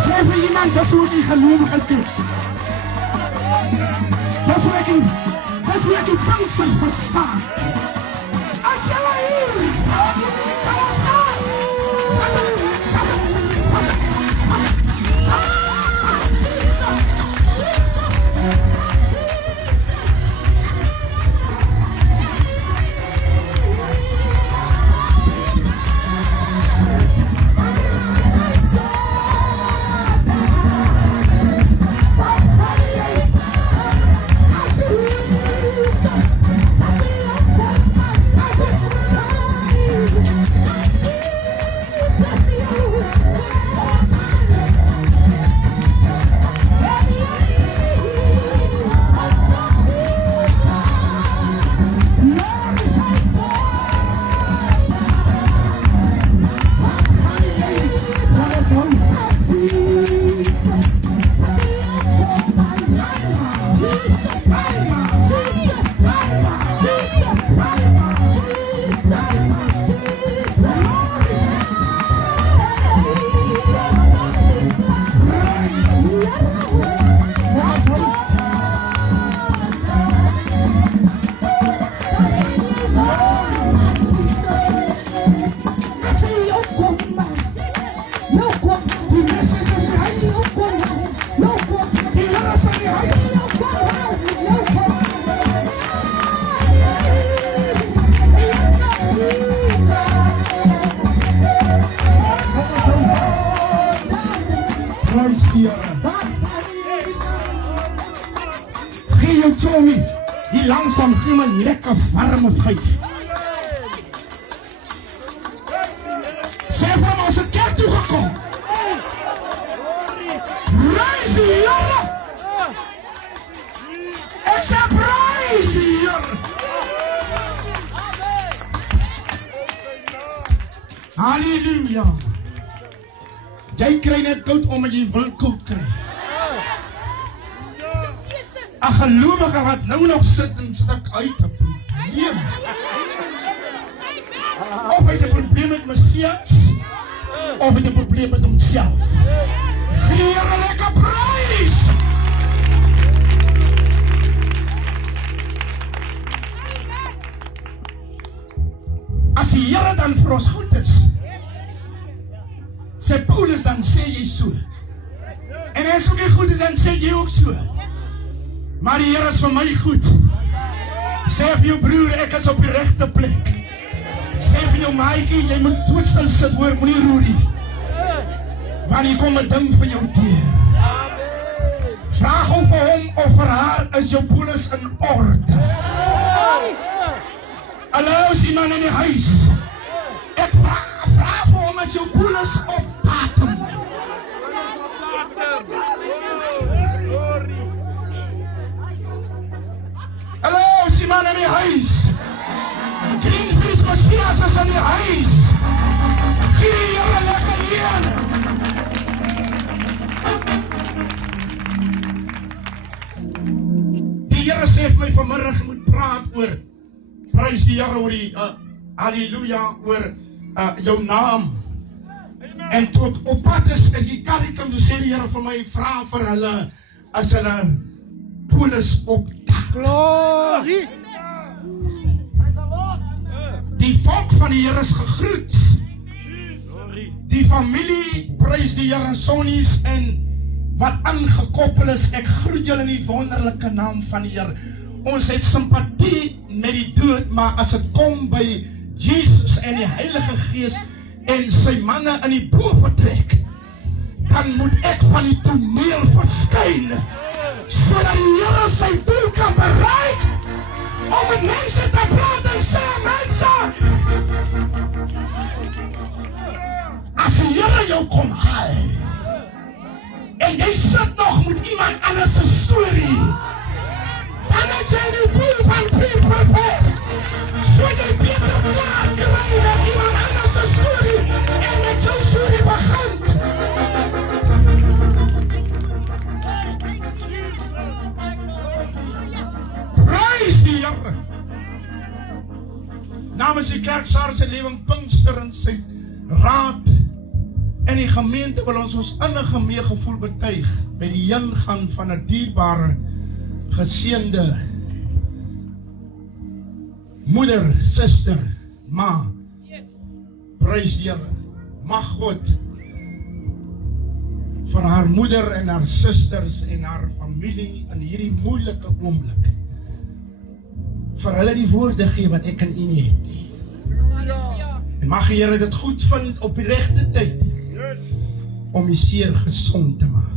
Sê vir iemand dis hoe die gelowige kyk. Dis hoe ek die function verstaan. As julle hier, kom ons gaan. Gee jou Tommy die langzaam iemand lekker warme vijf. Sê vir hom ons het kerk toe gekom. Prijs die Here. Ek sê prijs die Here. Halleluja. Jy kry net koud omdat jy wil koud kry. 'n gelowige wat nou nog sit en stik uit 'n probleem. Of hy 'n probleem met Messias, of hy 'n probleem met homself. Gee Here lekker prys. As die Here dan vir ons goed is, sê Paulus, dan sê jy so. En as ook nie goed is, dan sê jy ook so. Maar die Here is vir my goed. Sê vir jou broer, ek is op die regte plek. Sê vir jou maatjie, jy moet doodstil sit hoor, moenie roer nie. Want hier kom 'n ding vir jou deur. Vraag hom vir hom of vir haar is jou polis in orde. Hallo, is iemand in die huis? Ek vraag vir hom is jou polis op datum. Hallo, is iemand in die huis? Greenpeace Messias is in die huis. Gee Here lekker hier. Die Here sê vir my vanmiddag, jy moet praat oor, prys die Here oor die, halleluja, oor jou naam. En tot op pad is in die karikum, toe sê die Here vir my, vra vir hulle, as hulle polis op glorie. Die volk van die Here is gegroet. Die familie prys die Here sonnies en wat aangekoppel is, ek groet julle in die wonderlike naam van die Here. Ons het simpatie met die dood, maar as het kom by Jesus en die Heilige Gees en sy manne in die boventrek, dan moet ek van die toneel verskyn, sodat die Here sy doel kan bereik, om met mense te praat en sê, mense, as die Here jou kom haal, en jy sit nog met iemand anders se storie, dan is jy die boel van people back, so jy beter klaar kry met iemand anders se storie, en met jou storie begin. Praise die Here. namens die kerksaar se lewing Pinkster en sy raad en die gemeente wil ons innige meegevoel betuig by die ingang van 'n dierbare, geseënde moeder, suster, ma. Prys die Here. Mag God vir haar moeder en haar susters en haar familie in hierdie moeilike oomblik vir hulle die woorde gee wat ek in u nie het nie. En mag die Here dit goed vind op die regte tyd om die seer gesond te maak.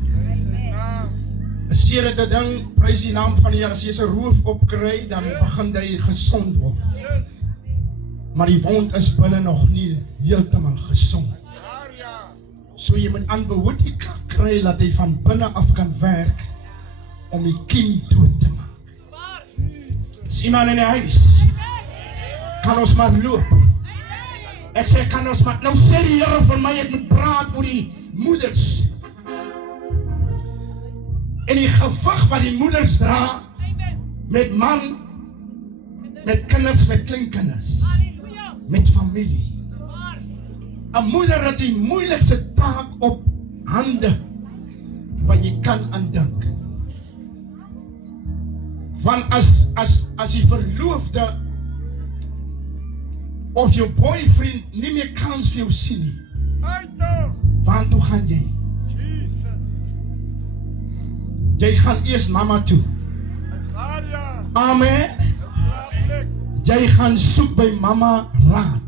'n Seer het 'n ding, prys die naam van die Here, as jy 'n roof opkry, dan begin hy gesond word. Maar die wond is binne nog nie heeltemal gesond. So jy moet antibiotika kry dat hy van binne af kan werk om die kiem dood te maak. Sien maar in die huis. Kan ons maar loop. Ek sê kan ons maar, nou sê die Here vir my, ek moet praat oor die moeders. En die gewig wat die moeders dra, met man, met kinders, met kleinkinders, met familie. 'n moeder het die moeilikste taak op hande wat jy kan aandink. Want as die verloofde of jou boyfriend nie meer kans vir jou sien nie, waar toe gaan jy? Jy gaan eers mama toe. Amen. Jy gaan soek by mama raad.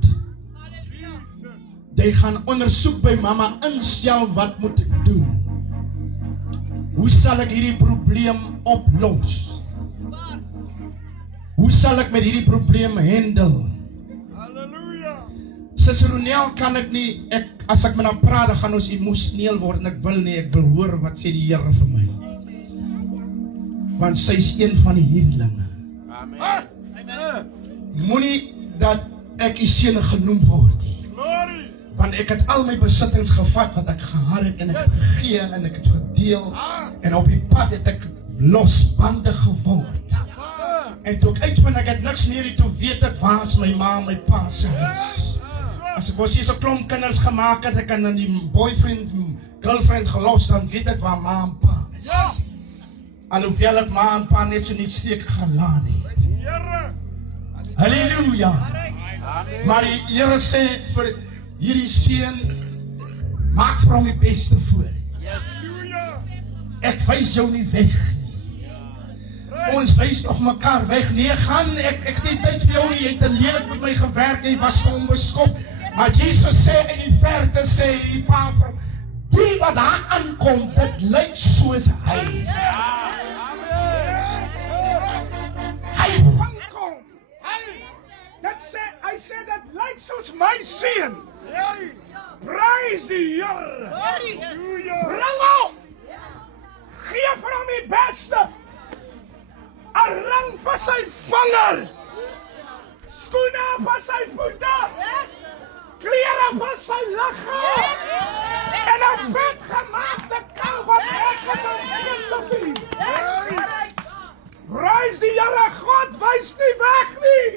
Jy gaan ondersoek by mama instel wat moet ek doen. Hoe sal ek hierdie probleem oplos? Hoe sal ek met hierdie probleem handle? Suster Ronel kan ek nie, as ek met haar praat, dan gaan ons emosioneel word en ek wil nie, ek wil hoor wat sê die Here vir my. Want sy is een van die huurlinge. Moenie dat ek die seun genoem word nie. Want ek het al my besittings gevat wat ek gehad het en ek het gegee en ek het verdeel en op die pad het ek losbandig geword. En toe ek uitvind ek het niks meer, toe weet ek waar is my ma en my pa se huis. As ek was hier so klomp kinders gemaak het, ek aan die boyfriend, girlfriend gelos, dan weet ek waar ma en pa is. Alhoewel ek ma en pa net so niet steek gelaat het. Halleluja. Maar die Here sê vir hierdie seun, maak vir hom die beste voor. Ek wys jou nie weg nie. Ons wys nog mekaar weg. Nee, gaan, ek het nie tyd vir jou nie, jy het te lelik met my gewerk, jy was so onbeskop. Maar Jesus sê in die verte, sê die pa vir die wat daar aankom, dit lyk soos hy. Hy vankom. Hy sê dat lyk soos my seun. Prys die Here. Bring hom. Gee vir hom die beste. 'n ring vir sy vinger. Skoene vir sy voete. Klere vir sy liggaam. En 'n vetgemaakte kou wat ek is om te vier. Prys die Here, God wys nie weg nie.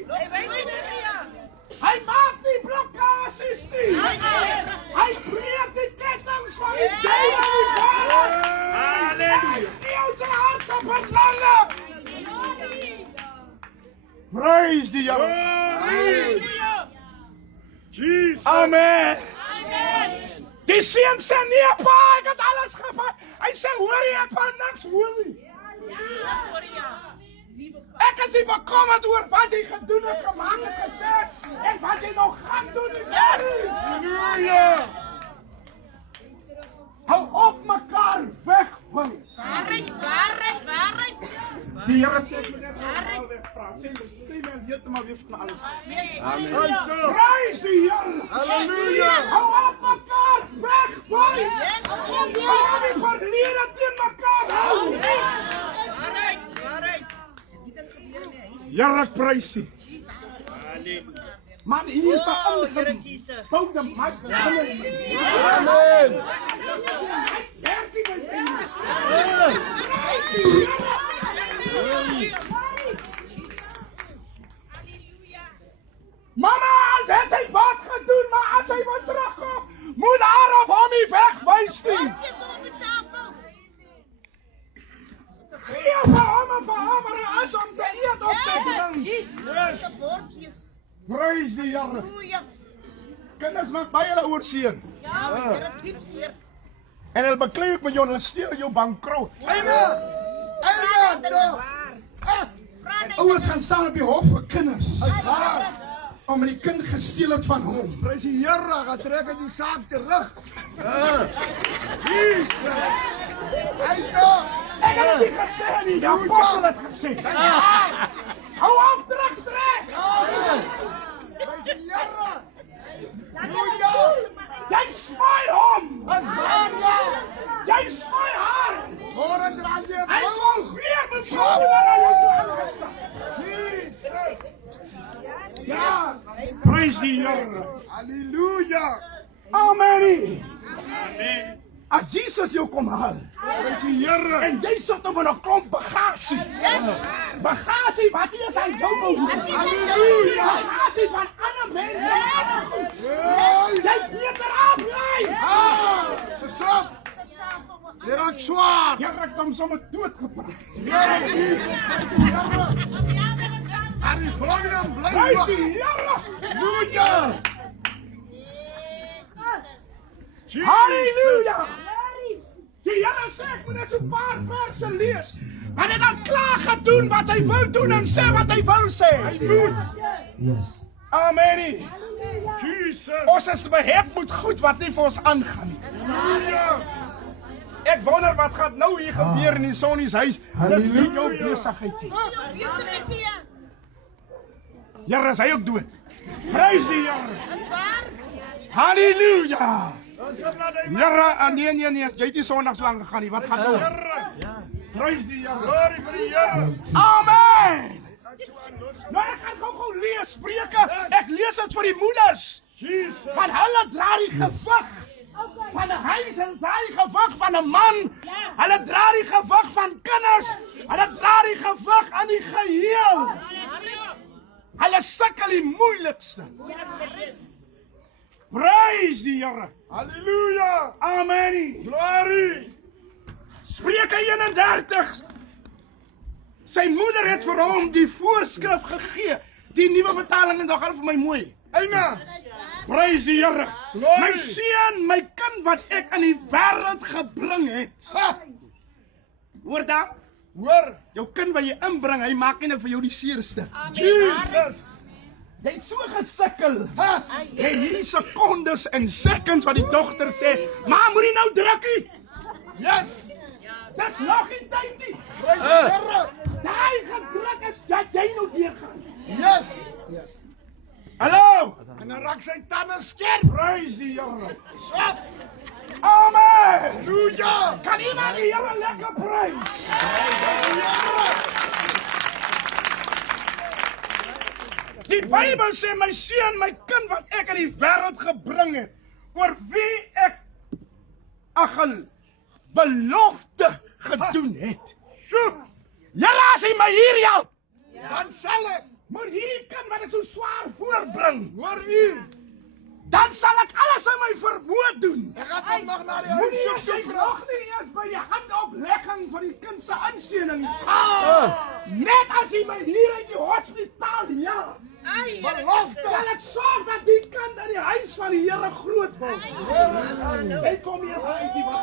Hy maak nie blokkades nie. Hy breek die kettinge van die duiwel. Hy gee ons 'n hart van verlange. Prys die Here. Jesus. Amen. Die seun sê nee pa, ek het alles gevat. Hy sê hoor jy pa niks hoor nie. Ek is nie bekommerd oor wat jy gedoen het, gemaak het, gesê en wat jy nog gaan doen. Halleluja. Hou op mekaar wegwys. Waarheid. Die Here sê ek moet net nou wegpraat. Sê my heeltemal weer van alles. Amen. Prys die Here. Halleluja. Hou op mekaar wegwys. Hou die verlede teen mekaar hou. Waarheid. Here prys U. Man, hier is 'n ingebouwde mark. Amen. Man, Praise die Here. Kinders maak baie hulle oor seer. En hulle beklei ook met jou, hulle steel jou bankroet. Amen. Ouers gaan staan op die hof vir kinders. Omdat die kind gesteel het van hom. Prys die Here, gaan trek hy die saak terug. Jesus. Ek het dit gesê nie, die apostel het gesê. Hou op, trek. Prys die Here. Jy smaai hom. Jy smaai haar. Hoor het raak weer. Hy wil weer besproken na jou toe aangestap. Jesus. Ja, praise die Here. Halleluja. Amen. As Jesus jou kom haal, praise die Here. En jy sit op 'n klomp bagasie. Bagasie wat jy is aan jou behoort. Halleluja. Bagasie van ander mense. Jy beter afbly. Besop. Jy raak swaar. Jy raak hom sommer doodgepraat. Ja, Jesus. En die vlammen bly. Praise die Here. Halleluja. Halleluja. Die Here sê ek moet net so 'n paar verse lees. Maar hy dan klaar gedoen wat hy wil doen en sê wat hy wil sê. Hy moet. Yes. Amen. Jesus. Ons is behep met goed wat nie vir ons aangaan nie. Halleluja. Ek wonder wat gaan nou hier gebeur in die Sonnieshuis. Dis nie jou besigheid nie. Here, is hy ook dood? Prys die Here. Halleluja. Here, nee, jy het nie Sondags lang gegaan nie. Wat gaan nou? Prys die Here. Glory vir die Here. Amen. Nou ek gaan gou lees Spreuke. Ek lees dit vir die moeders. Jesus. Want hulle dra die gewig van 'n huis en dra die gewig van 'n man. Hulle dra die gewig van kinders. Hulle dra die gewig aan die geheel. Hulle sukkel die moeilikste. Praise die Here. Halleluja. Amen. Glory. Spreuke 31. Sy moeder het vir hom die voorskrif gegee. Die nuwe vertaling is nog al vir my mooi. Amen. Praise die Here. My seun, my kind wat ek in die wêreld gebring het. Hoor dan? Hoor, jou kind wat jy inbring, hy maak net vir jou die seerste. Jesus. Jy het so gesukkel. Jy het hierdie sekondes en seconds wat die dogter sê, "Ma, moenie nou druk nie." Yes. Dis nog nie tyd nie. Prys die Here. Daai gedruk is dat jy nou deurgaan. Yes. Hallo. En dan raak sy tande skerp. Praise die Here. Stop. Amen. Halleluja. Kan iemand die Here lekker prys? Die Bybel sê my seun, my kind wat ek in die wêreld gebring het, oor wie ek 'n belofte gedoen het. Here, as hy my hier help, dan sal ek maar hierdie kind wat ek so swaar voorbring. Hoor hier. Dan sal ek alles aan my verbood doen. Ek gaan dan nog na die huis toe. Jy nog nie eers by die handoplegging van die kind se aansiening. Net as hy my hier in die hospitaal ja. Belofte. Sal ek sorg dat die kind in die huis van die Here groot word. Hy kom hier uit die wat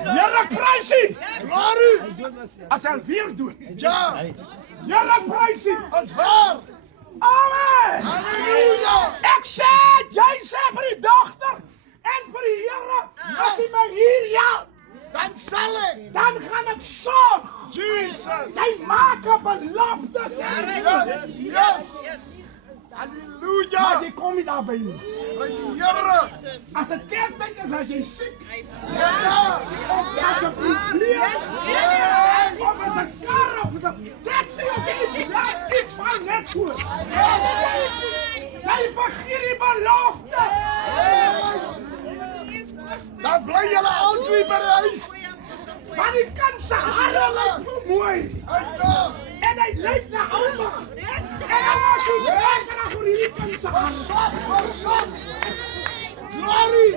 Here prys U. Glory. As hy weer dood. Ja. Here prys U. Ons waar. Amen. Halleluja. Ek sê, jy sê vir die dogter en vir die Here, as hy my hier ja, dan sal ek. Dan gaan ek sorg. Jesus. Jy maak 'n belofte. Yes. Halleluja. Maar jy kom nie daarby nie. Prys die Here. As dit kerktyd is, as jy siek. Ja. Of as 'n probleem. Of as 'n kar of 'n taxi of iets van net voor. Jy vergeet die belofte. Dan bly julle altyd by die huis. Maar die kind se hare lyk so mooi. En hy lyk na ouma. En hy was so lekker voor hierdie kind se hare. Glory!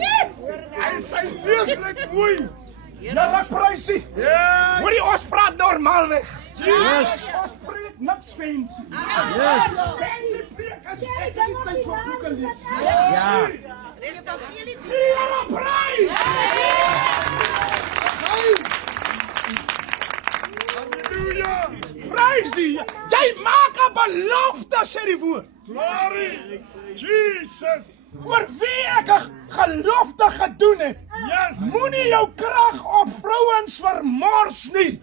Hy sê weeslik mooi. Here prys U. Hoorie, ons praat normaalweg. Ons preek niks fancy. Fancy preek as ek die tyd van boeke lees. Here prys! Halleluja! Prys die. Jy maak 'n belofte, sê die woord. Glory! Jesus! Oor wie ek 'n gelofte gedoen het. Moenie jou krag op vrouens vermors nie.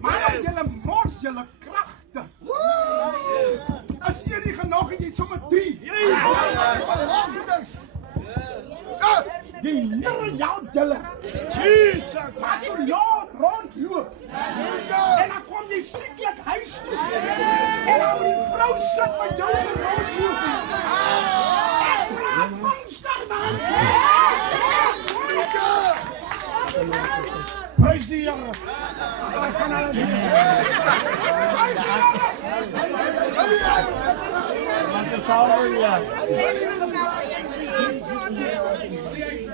Maar julle mors julle kragte. As jy nie genoeg het, jy het sommer 3. Die Here help julle. Jesus, wat jy rondloop. En dan kom jy sieklik huis toe. En dan moet die vrou sit met jou rondloop. En praat monster, man. Prys die Here.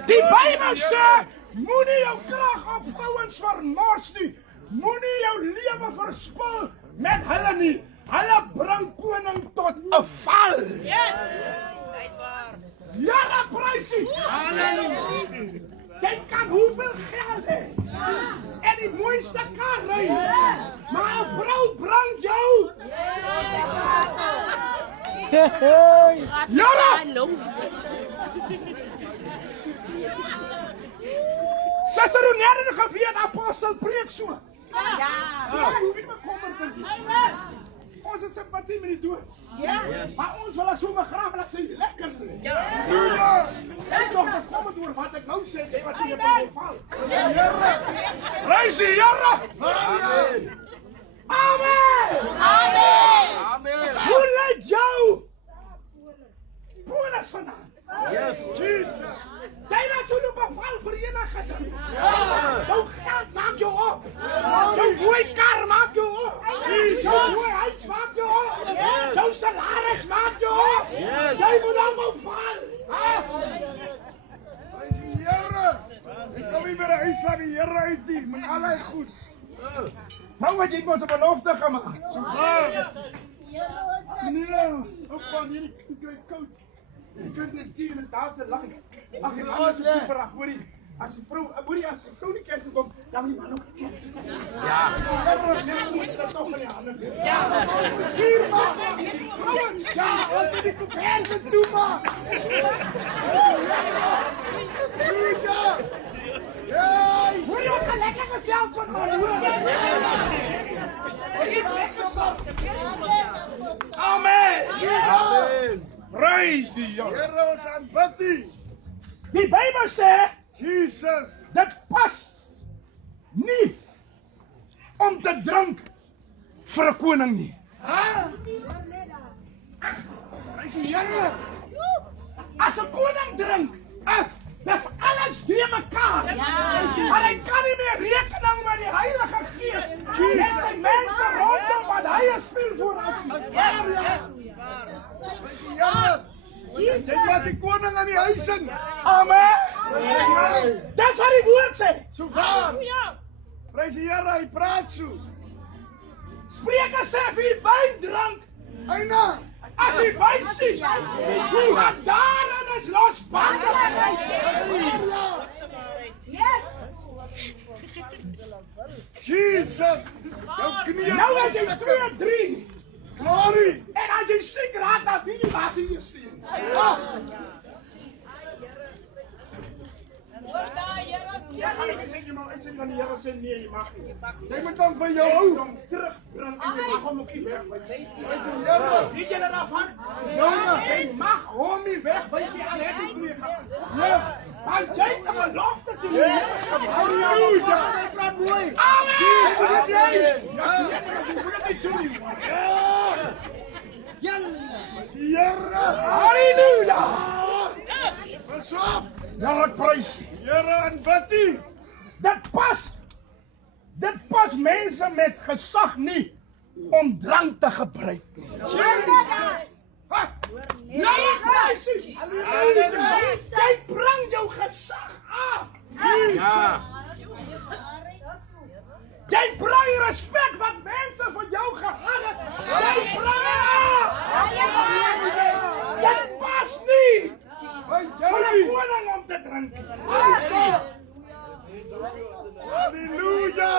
Die Bybel sê, moenie jou krag op vrouens vermors nie. Moenie jou lewe verspil met hulle nie. Hulle bring koning tot 'n val. Here prys U. Jy kan hoeveel geld hê en die mooiste kar ry, maar 'n vrou bring jou. Here! Suster Ronelle het geweet apostel preek so. So hoef nie bekommerd te wees. Ons het simpatie met die dood. Maar ons wil as so begrawe as hy lekker doen. Ek sê bekommerd oor wat ek nou sê, jy wat jy op val. Prys die Here. Amen. Hoe lyk jou bonus vandag? Jesus. Jy was so op 'n val vir enige ding. Jou geld maak jou op. Jou mooi kar maak jou op. Jou mooi huis maak jou op. Jou salaris maak jou op. Jy moet allemaal val. Prys die Here. Ek kom nie meer huis van die Here uit nie. Met allei goed. Nou wat jy ons 'n belofte gemaak. So gaan. Nee, op van hierdie kry koud. Ek kan net hier en daar te lang. Ag, die man is super reg, hoorie. As die vrou nie kerk toe kom, dan moet die man ook kerk toe kom. Net moet dat toch in die handen. Vier maar. Vrouwens, ons moet die koperse toe maar. Hoorie, ons gaan lekker gesels van man, hoor. Amen. Prys die Here. Here, ons aanbid U. Die Bybel sê, Jesus, dit pas nie om te drink vir 'n koning nie. Prys die Here. As 'n koning drink, dis alles deur mekaar. Maar hy kan nie meer rekening met die Heilige Gees. Met sy mense rondom wat hy speel voor as. Dit was die koning aan die huising. Amen. Dis wat die woord sê. So vaar. Prys die Here, hy praat so. Spreuke sê wie wyn drank, eina, as hy wyn sien, hoe wat daarin is losbandigheid. Jesus. Jou knie. Nou as jy 2-3. Glory! En as jy siek raak, dan wie was hier steen? Ja, kan ek sê jy maar iets van die Here sê nee, jy mag nie. Jy moet dan by jou hou om terugbring en jy mag hom ook nie wegwys. Weet julle daarvan? Ja, jy mag hom nie wegwys nie, al het hy twee gehad. Ja, want jy het 'n belofte te doen. Halleluja! Jy praat mooi. Amen! Halleluja! Pas op! Ja, ek prys Here aanbid U. Dit pas mense met gesag nie om drank te gebruik nie. Jesus! Jy bring jou gesag af. Jy bring respek wat mense vir jou gehad het. Jy bring af. Jy pas nie vir die koning om te drink. Halleluja.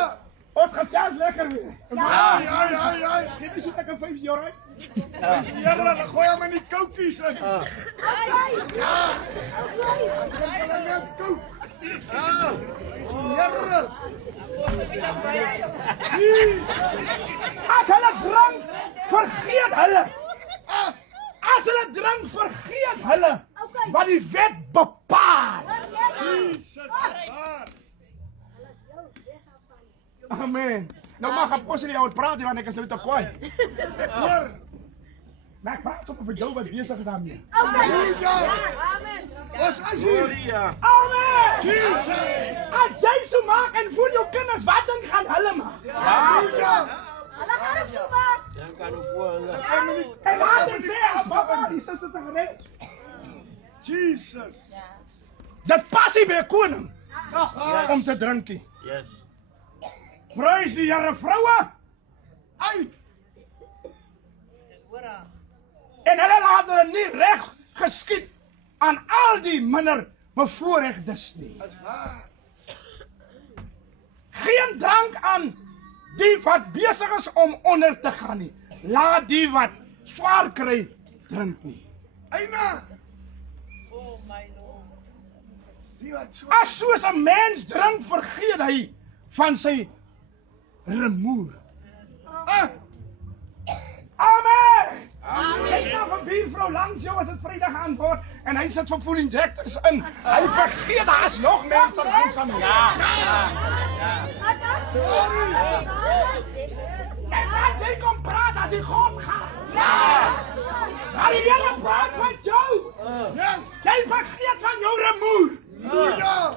Ons gesels lekker weer. Ja. Geef my so ek 'n 5 jaar uit. Dis Here, dan gooi hom in die koutjies in. Ja. Dis Here. As hulle drank, vergeet hulle. As hulle drank, vergeet hulle wat die wet bepaal. Jesus. Amen. Nou mag apostel nie oor praat nie, want ek is nou te kwaai. Hoor. Maar ek praat sommer vir jou wat besig is daarmee. Halleluja. Amen. Ons is hier. Amen. Jesus. As jy so maak en voel jou kinders, wat dink gaan hulle maak? Halleluja. Hulle gaan ook so maak. Dan kan hulle voor hulle. En laat ons sê, papa, die sister te gered. Jesus. Dat pas nie by 'n koning om te drinkie. Yes. Prys die Here, vroue. Ai. En hulle laat hulle nie reg geskied aan al die minder bevoorregtes nie. Geen drank aan die wat besig is om onder te gaan nie. Laat die wat swaar kry drink nie. Amen. Oh my Lord. As soos 'n mens drink, vergeet hy van sy remoer. Amen. Kyk nou van buurvrou langs jou as dit Vrydag aan word en hy sit vir full injectors in. Hy vergeet daar is nog mense langs hom. Ja. En laat jy kom praat as die God gaan. Ja. Die Here praat met jou. Yes. Jy vergeet van jou remoer. Ja.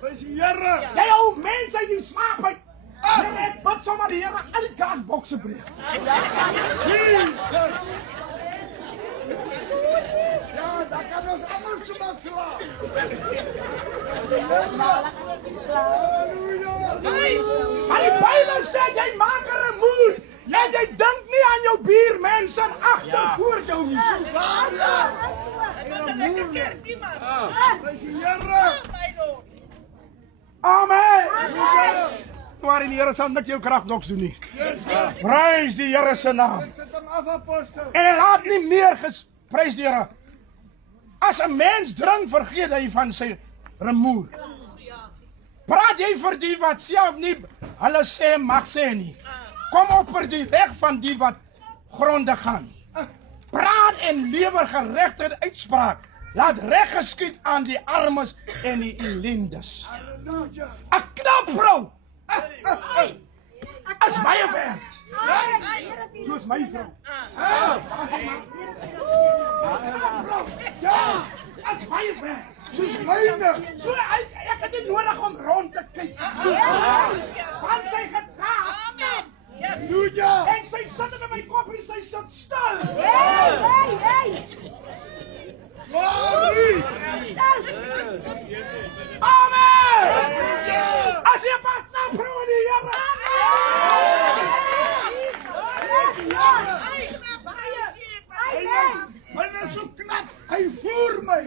Prys die Here. Jy hou mense uit die slaap uit. Ek bid sommer die Here al die kaartbokse breek. Jesus. Ja, daar kan ons almal sommer slaap. Maar die Bybel sê jy maak 'n remoer. En jy dink nie aan jou buurmense agter voor jou nie. So waar ja. Prys die Here. Amen. Maar in die Here sal niks jou krag niks doen nie. Prys die Here se naam. En laat nie meer prys die Here. As 'n mens drink, vergeet hy van sy remoer. Praat jy vir die wat self nie hulle sê mag sê nie. Kom op vir die reg van die wat gronde gaan. Praat en lewer geregtigheid uitspraak. Laat reg geskied aan die armes en die ellendes. 'n Knap vrou. As baie werk. Soos my vrou. Ja, as baie werk. Soos myne. So ek het nie nodig om rond te kyk. Want sy gedraag. Amen. Halleluja. En sy sit in my kop en sy sit stil. Hey. Glory. Amen. As jy pas na vrou die Here. Hy is so knap. Hy voer my.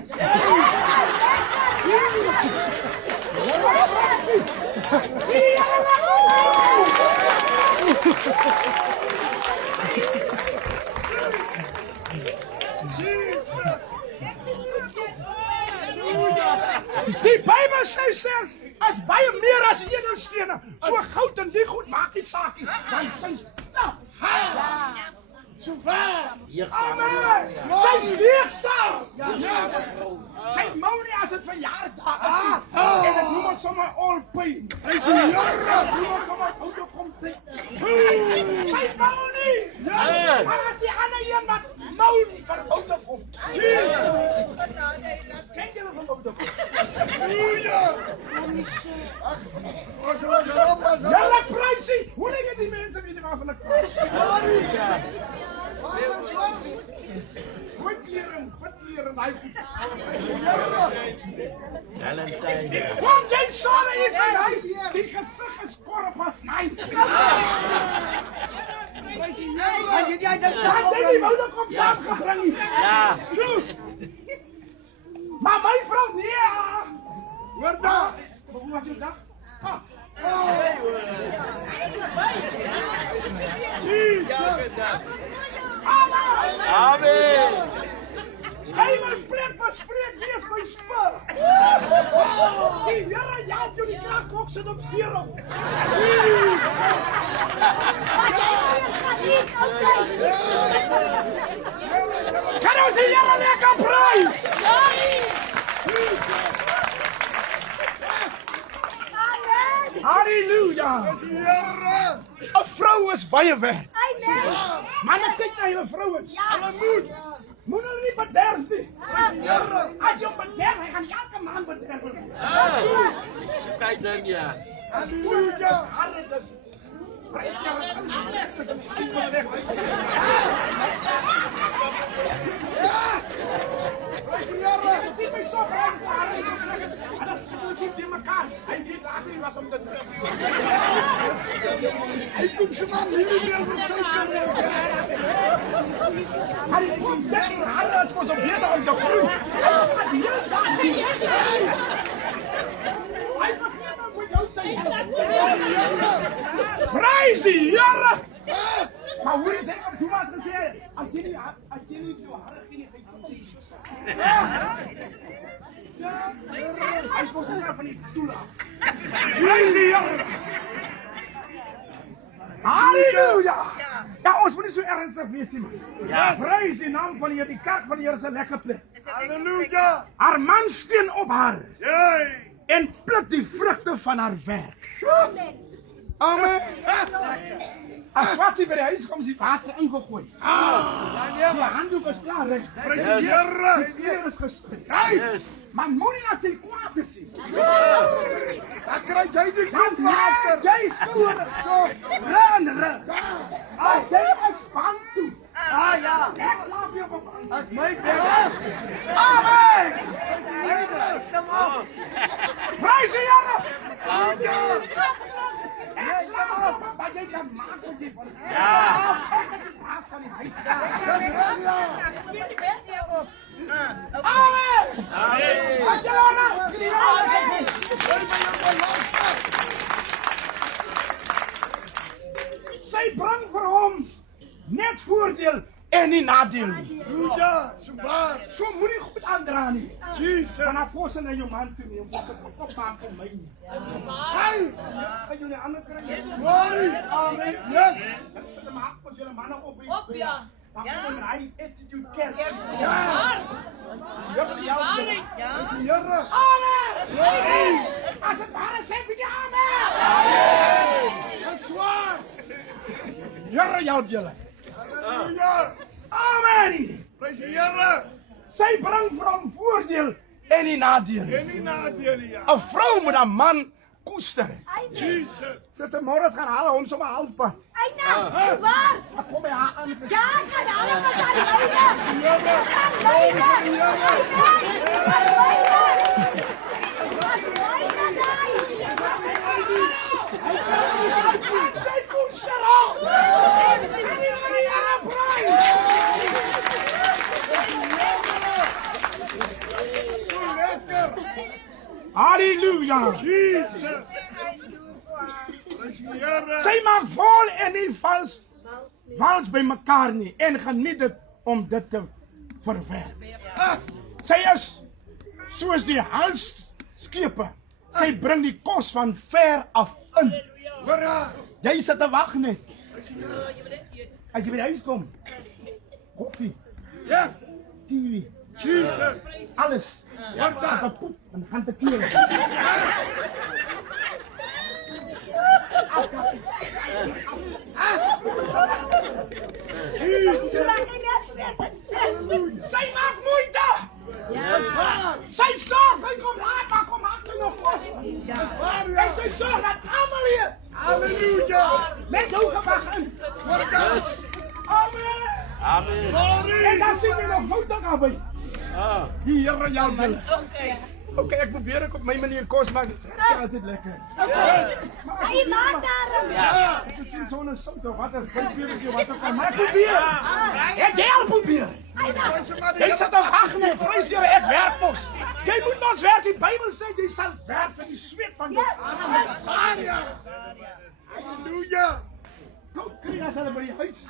Die Bybel sê as baie meer as edelstene, so goud en die goed maak nie saak nie. Dan sy so ver. Amen. Sy's leegsaam. Sy mou nie as dit verjaarsdag is. En ek noem ons sommer all pain. Hy sê Here, noem ons sommer oude kom tyd. Sy mou nie. Maar as die ander een wat mou nie vir oude kom. Jesus. Kyk julle van oude kom. Julle prys. Hoe net die mense weet waarvan ek praat. Verkeren, daai goed. Kom jy sore iets van hy? Die gesig is korp as my. Jy die wou nog kom saamgebring nie. Ja. Maar my vrou nee. Hoor daar. Hoe was jou dag? Amen. Hy wil plek bespreek wees my spur. Die Here jaag jou die kragboks in op zero. Kan ons die Here lekker prys? Halleluja! 'n vrou is baie werd. Manne kyk na julle vrouens. Hulle moet hulle nie bederf nie. As jy bederf, hy gaan elke man bederf. Kyk dan ja. Halleluja! Prys die Here. Sien my so baie. Die mekaar. Hy weet later nie wat om te doen. Hy kom se man hier meer vir sy kinders. Hy is sterk, hy is mos op beter om te groei. Hy begin met jou te. Prys die Here. Maar hoe is hy om toe maar te sê? As jy nie jou hare gee nie, hy kom sê. Hy is mos nie van die stoel af. Prys die Here. Halleluja! Ja, ons moet nie so ernstig wees nie, man. Prys die naam van die Here, die kerk van die Here is 'n lekker plek. Halleluja! Haar man steun op haar. En pluk die vrugte van haar werk. Amen. As wat jy by die huis kom, is die water ingegooi. Die handdoek is klaar, reg. Prys die Here. Die kleur is gestryk. Maar moenie dat sy kwaad is nie. Dan kry jy die kind water. Jy skoon so. Ren. Jy is bang toe. Ja. Ek slaap hier op bank. As my bed. Amen. Prys die Here. Amen. Ek slaap op bank, jy kan maak wat jy wil. Ja. Ek is die baas van die huis. Amen. Barcelona. Sy bring vir hom net voordeel en nie nadeel nie. Ja, so waar. So moet jy goed aandra nie. Jesus. Vanaf voor sy na jou man toe neem, moet sy opmaak vir my nie. Hey! Kan jy die ander kry? Glory. Amen. Yes. Ek sê die maak vir julle manne op. Op ja. Dan kom hy attitude kerk. Ja. Ja, dis die Here. Amen. As dit ware sê bietjie amen. Dis waar. Here jou julle. Halleluja. Amen. Prys die Here. Sy bring vir hom voordeel en nie nadeel. Ja. 'n vrou moet 'n man koester. Jesus. Sit môre gaan haal hom sommer halfpad. Waar? Kom by haar aan. Ja, gaan haal hom as hy sy koester al. Halleluja. Jesus. Sy maak vol en nie vals by mekaar nie en geniet dit om dit te verwerp. Sy is soos die halsskepe. Sy bring die kos van ver af in. Jy sit te wag net. As jy by die huis kom. Koffie. Ja. Kiwi. Jesus. Alles. Ja, daar poep en gaan te kleur. Sy maak moeite. Sy sorg, sy kom raak, maar kom maak sy nog kos. En sy sorg dat almal hier. Halleluja. Met hoe gewag in. Amen. Amen. En dan sien jy nog foute daarby. Die Here help julle. Oké, ek probeer ek op my manier kos maak. Dit is altyd lekker. Hy maak daarom. Ja, ek sien sonder sout of water. Kyk weer wat ek kan maak. Probeer. Ek jy al probeer. Jy sit dan ag nee, prys jy ek werk mos. Jy moet ons werk. Die Bybel sê jy sal werk vir die sweet van jou arme. Halleluja. Kom, kry as hulle by die huis.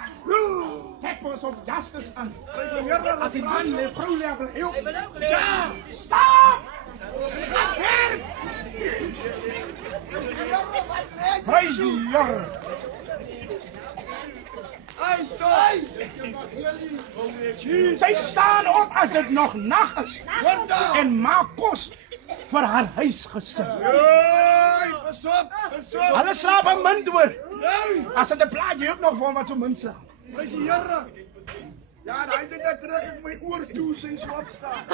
Kijk maar zo'n jastes aan. Als die man de vrouw wil heel. Ja, stop! Ga werk! Prijs die Here. Zij staan op als het nog nacht is. En maak kos vir haar huisgesin. Hulle slaap aan min door. As dit 'n plaatjie ook nog van wat so min slaap. Prys die Here. Ja, daai ding dat trek ek my oor toe sy so opstaan.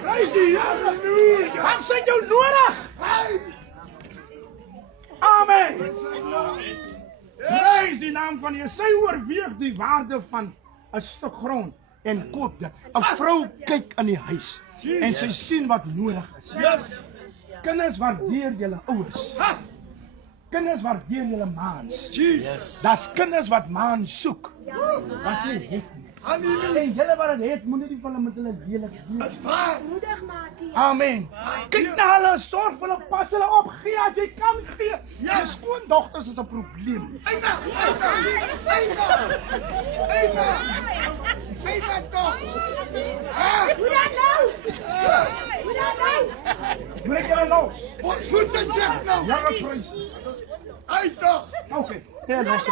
Prys die Here. Wat sê jou nodig? Amen. Prys die naam van die. Sy oorweeg die waarde van 'n stuk grond en koop dit. 'n Vrou kyk in die huis en sy sien wat nodig is. Yes. Kinders waardeer julle ouers. Kinders waardeer julle maans. Jesus. Das kinders wat maan soek. Wat nie het nie. Halleluja. En julle wat dit het, moenie die van hulle met hulle lelik doen. Dis waar. Moedig maak jy. Amen. Kyk na hulle, sorg vir hulle, pas hulle op, gee as jy kan gee. Ja. Die skoondogters is 'n probleem. Eina toch. Hoe dan nou? Hoe dan nou? Breek julle los. Ons voete check nou. Ja, prys. Ai toch. Oké, heel los.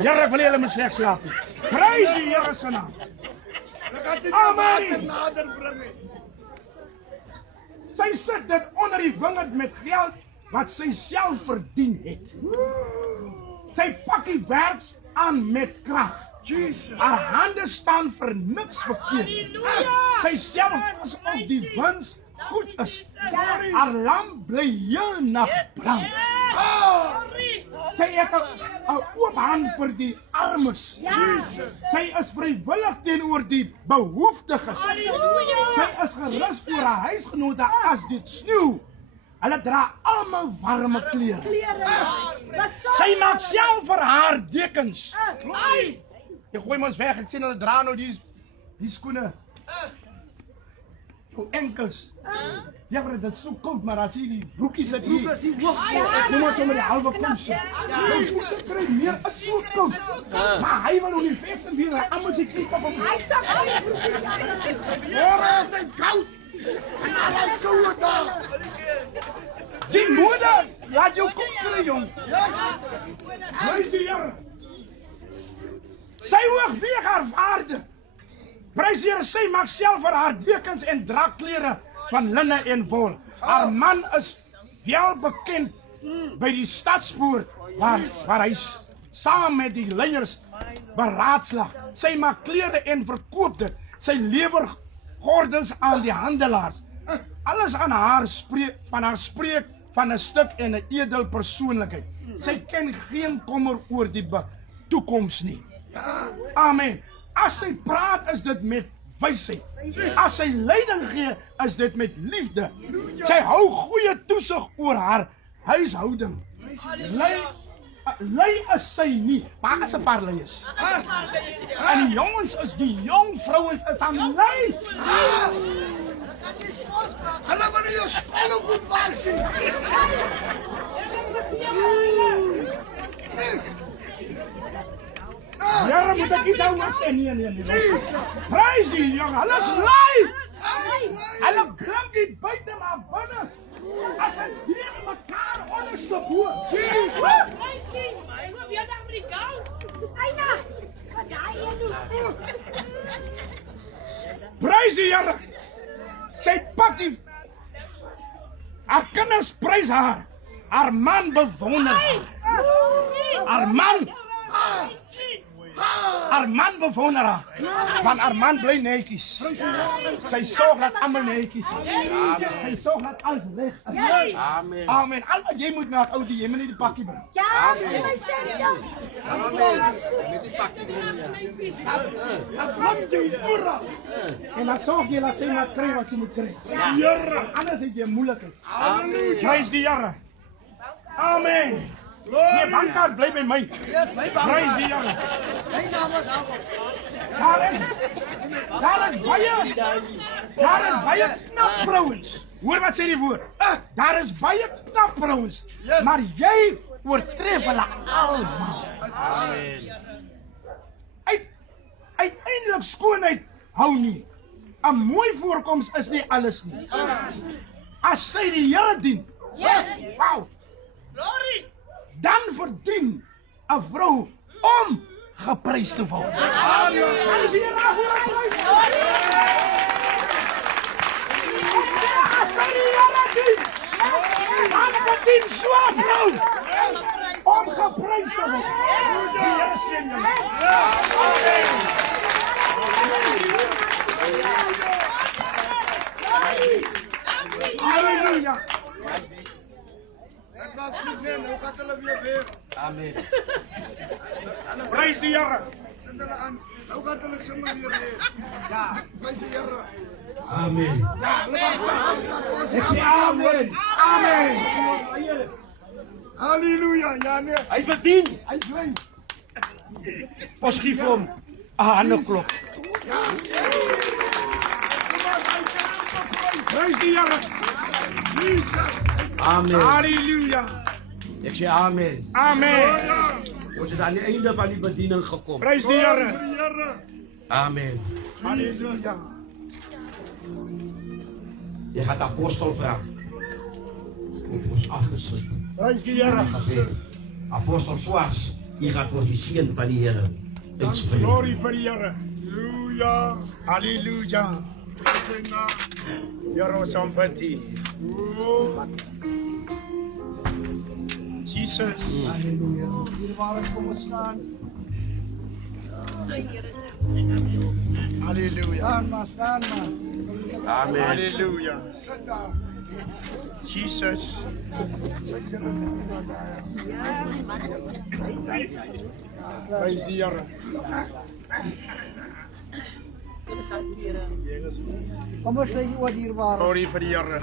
Ja, ek wil julle met slegs slaap. Prys die Here se naam. Ek gaan dit Amen. nader bring. Sy sit dit onder die wingerd met geld wat sy self verdien het. Sy pak die werk aan met krag. Jesus. Haar hande staan vir niks verkeerd. Sy self is op die wins goed is. Haar lamp bly heel nag brand. Sy het 'n oop hand vir die armes. Sy is vrywillig teenoor die behoeftiges. Sy is gerus vir haar huisgenote as dit sneeu. Hulle dra almal warme klere. Sy maak self vir haar dekens. Ek gooi mos weg, ek sien hulle dra nou die skoene. Jou enkels. Ja, maar dit is so koud, maar as jy die broekies het hier. Noem maar sommer die halve komse. Jou voete kry meer as so koud. Maar hy wil nie ves en weer almal sy kliep op hom. Hy staan al die broekies aan. Hoor het en koud. En al die koue daar. Die moeder, laat jou kop kry, jong. Prys die Here. Sy oorweeg haar waarde. Prys die Here, sy maak self vir haar dekens en drakklere van linne en wol. Haar man is wel bekend by die stadspoort waar hy saam met die leiers beraadslag. Sy maak klere en verkoop dit. Sy lewer gordels aan die handelaars. Alles aan haar spreek van 'n stuk en 'n edel persoonlikheid. Sy ken geen kommer oor die toekoms nie. Amen. As sy praat is dit met wysheid. As sy leiding gee is dit met liefde. Sy hou goeie toesig oor haar huishouding. Lei is sy nie, maar as 'n paar leiers. En die jongens is die jong vrouens is aan lei. Hulle wil jou skoene goed was. Ja, moet ek dit nou sê? Nee. Prys die Here. Hulle is lei. Hulle bring dit buite maar binne. As hy hier mekaar onderste bo. Jesus. Eina. Wat daai hier doen? Prys die Here. Sy pak die haar kinders prys haar. Haar man bewonder haar. Haar man Armand bewoner haar. Want Armand bly netjies. Sy sorg dat almal netjies is. Sy sorg dat alles reg is. Amen. Amen. Al wat jy moet maak, ou, jy moet nie die pakkie bring. Ja, my sê Dat was jy oral. En dan sorg jy dat sy maar kry wat sy moet kry. Here, anders het jy moeilikheid. Prys die Here. Amen. Die bankkaart bly by my. Prys die Here. Daar is baie knap vrouens. Hoor wat sê die woord. Daar is baie knap vrouens. Maar jy oortref hulle almal. Uiteindelik skoonheid hou nie. 'n Mooi voorkoms is nie alles nie. As sy die Here dien. Wow. Dan verdien 'n vrou om geprys te word. As jy na dan verdien so 'n vrou om geprys te word. Die Here seën julle. Halleluja. Dit was goed, nee, nou gaat hulle weer. Amen. Prys die Here. Sit hulle aan. Nou gaat hulle sommer weer. Ja, prys die Here. Amen. Ek sê amen. Amen. Halleluja, ja nee. Hy verdien. Hy bly. Ons gee vir hom 'n handeklop. Prys die Here. Jesus. Amen. Halleluja. Ek sê amen. Amen. Ons het aan die einde van die bediening gekom. Prys die Here. Amen. Halleluja. Jy gaat apostel vra om ons af te sluit. Prys die Here. Apostel Swarts, jy gaat ons die seën van die Here uitspreek. Glory vir die Here. Halleluja. Halleluja. Sy naam. Here ons aanbid U. Jesus. Halleluja. Hier waar ons kom staan. Halleluja. Staan maar. Amen. Halleluja. Jesus. Prys die Here. Kom ons sê oor hier waar. Glory vir die Here.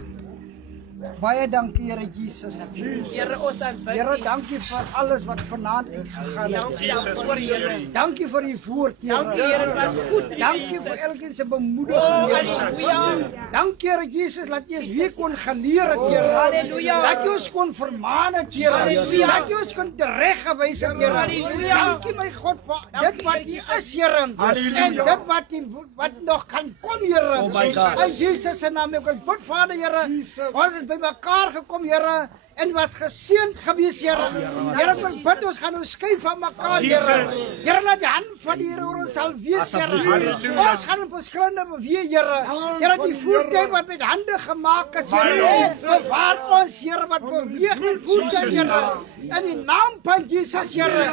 Baie dankie Here Jesus. Here, ons aanbid Here, dankie vir alles wat vanaand uitgegaan het. Jesus, ons eer U. Dankie vir die woord, Dankie, Here, dit was goed. Dankie vir elkeen se bemoediging, Here. Halleluja. Dankie, Here Jesus, dat jy ons weer kon geleer het, Here. Halleluja. Dat jy ons kon vermaan het, Here. Halleluja. Dat jy ons kon tereggewys het, Here. Halleluja. Dankie, my God, vir dit wat jy is, Here. Halleluja. En dit wat nog kan kom, Here. Oh my God. In Jesus se naam, ek bid, Vader, Here. Ons is by mekaar gekom, Here. En was geseënd gewees, Here. Here, ek bid, ons gaan ons skei van mekaar, Here. Jesus. Here, laat die hand van die Here oor ons sal wees, Here. Halleluja. Ons gaan op verskillende beweeg, Here. Here, die voertuig wat met hande gemaak is, Here. Jesus. Bewaar ons, Here, wat beweeg met voertuig, Here. In die naam van Jesus, Here.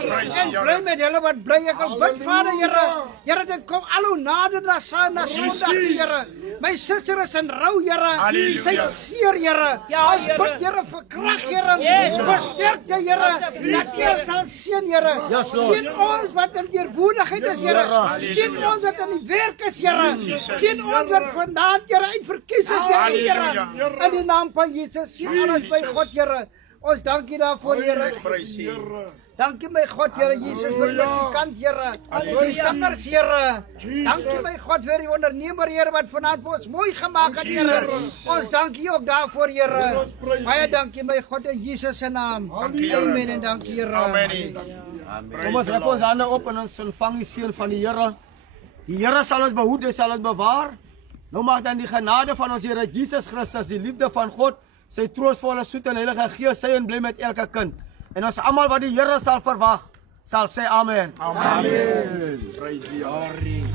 En bly met hulle wat bly. Ek wil bid, Vader, Here. Here, dit kom al hoe nader na Sondag, Here. My suster is in rou, Here. Halleluja. Sy seer, Here. Ja, Ons bid, Here, vir krag, Here. Yes. Versterk jy, Here. Dat jy sal seën, Here. Seën ons wat in deurwoedigheid is, Here. Seën ons wat in die werk is, Here. Seën ons wat vandaan, Here, uitverkies is, Here. Halleluja. In die naam van Jesus, seën ons by God, Here. Ons dankie daarvoor, Here. Prys U. Dankie my God, Here Jesus, vir die musikant, Here. Die sangers, Here. Dankie my God vir die ondernemer, Here, wat vanaand vir ons mooi gemaak het, Here. Ons dankie ook daarvoor, Here. Baie dankie my God in Jesus se naam. Amen en dankie, Here. Amen. Kom ons hef ons hande op en ons ontvang die seën van die Here. Die Here sal ons behoed, hy sal ons bewaar. Nou mag dan die genade van ons Here Jesus Christus, die liefde van God, sy troostvolle soet en heilige Gees sy en bly met elke kind. En ons almal wat die Here sal verwag, sal sê amen. Amen. Prys die Here.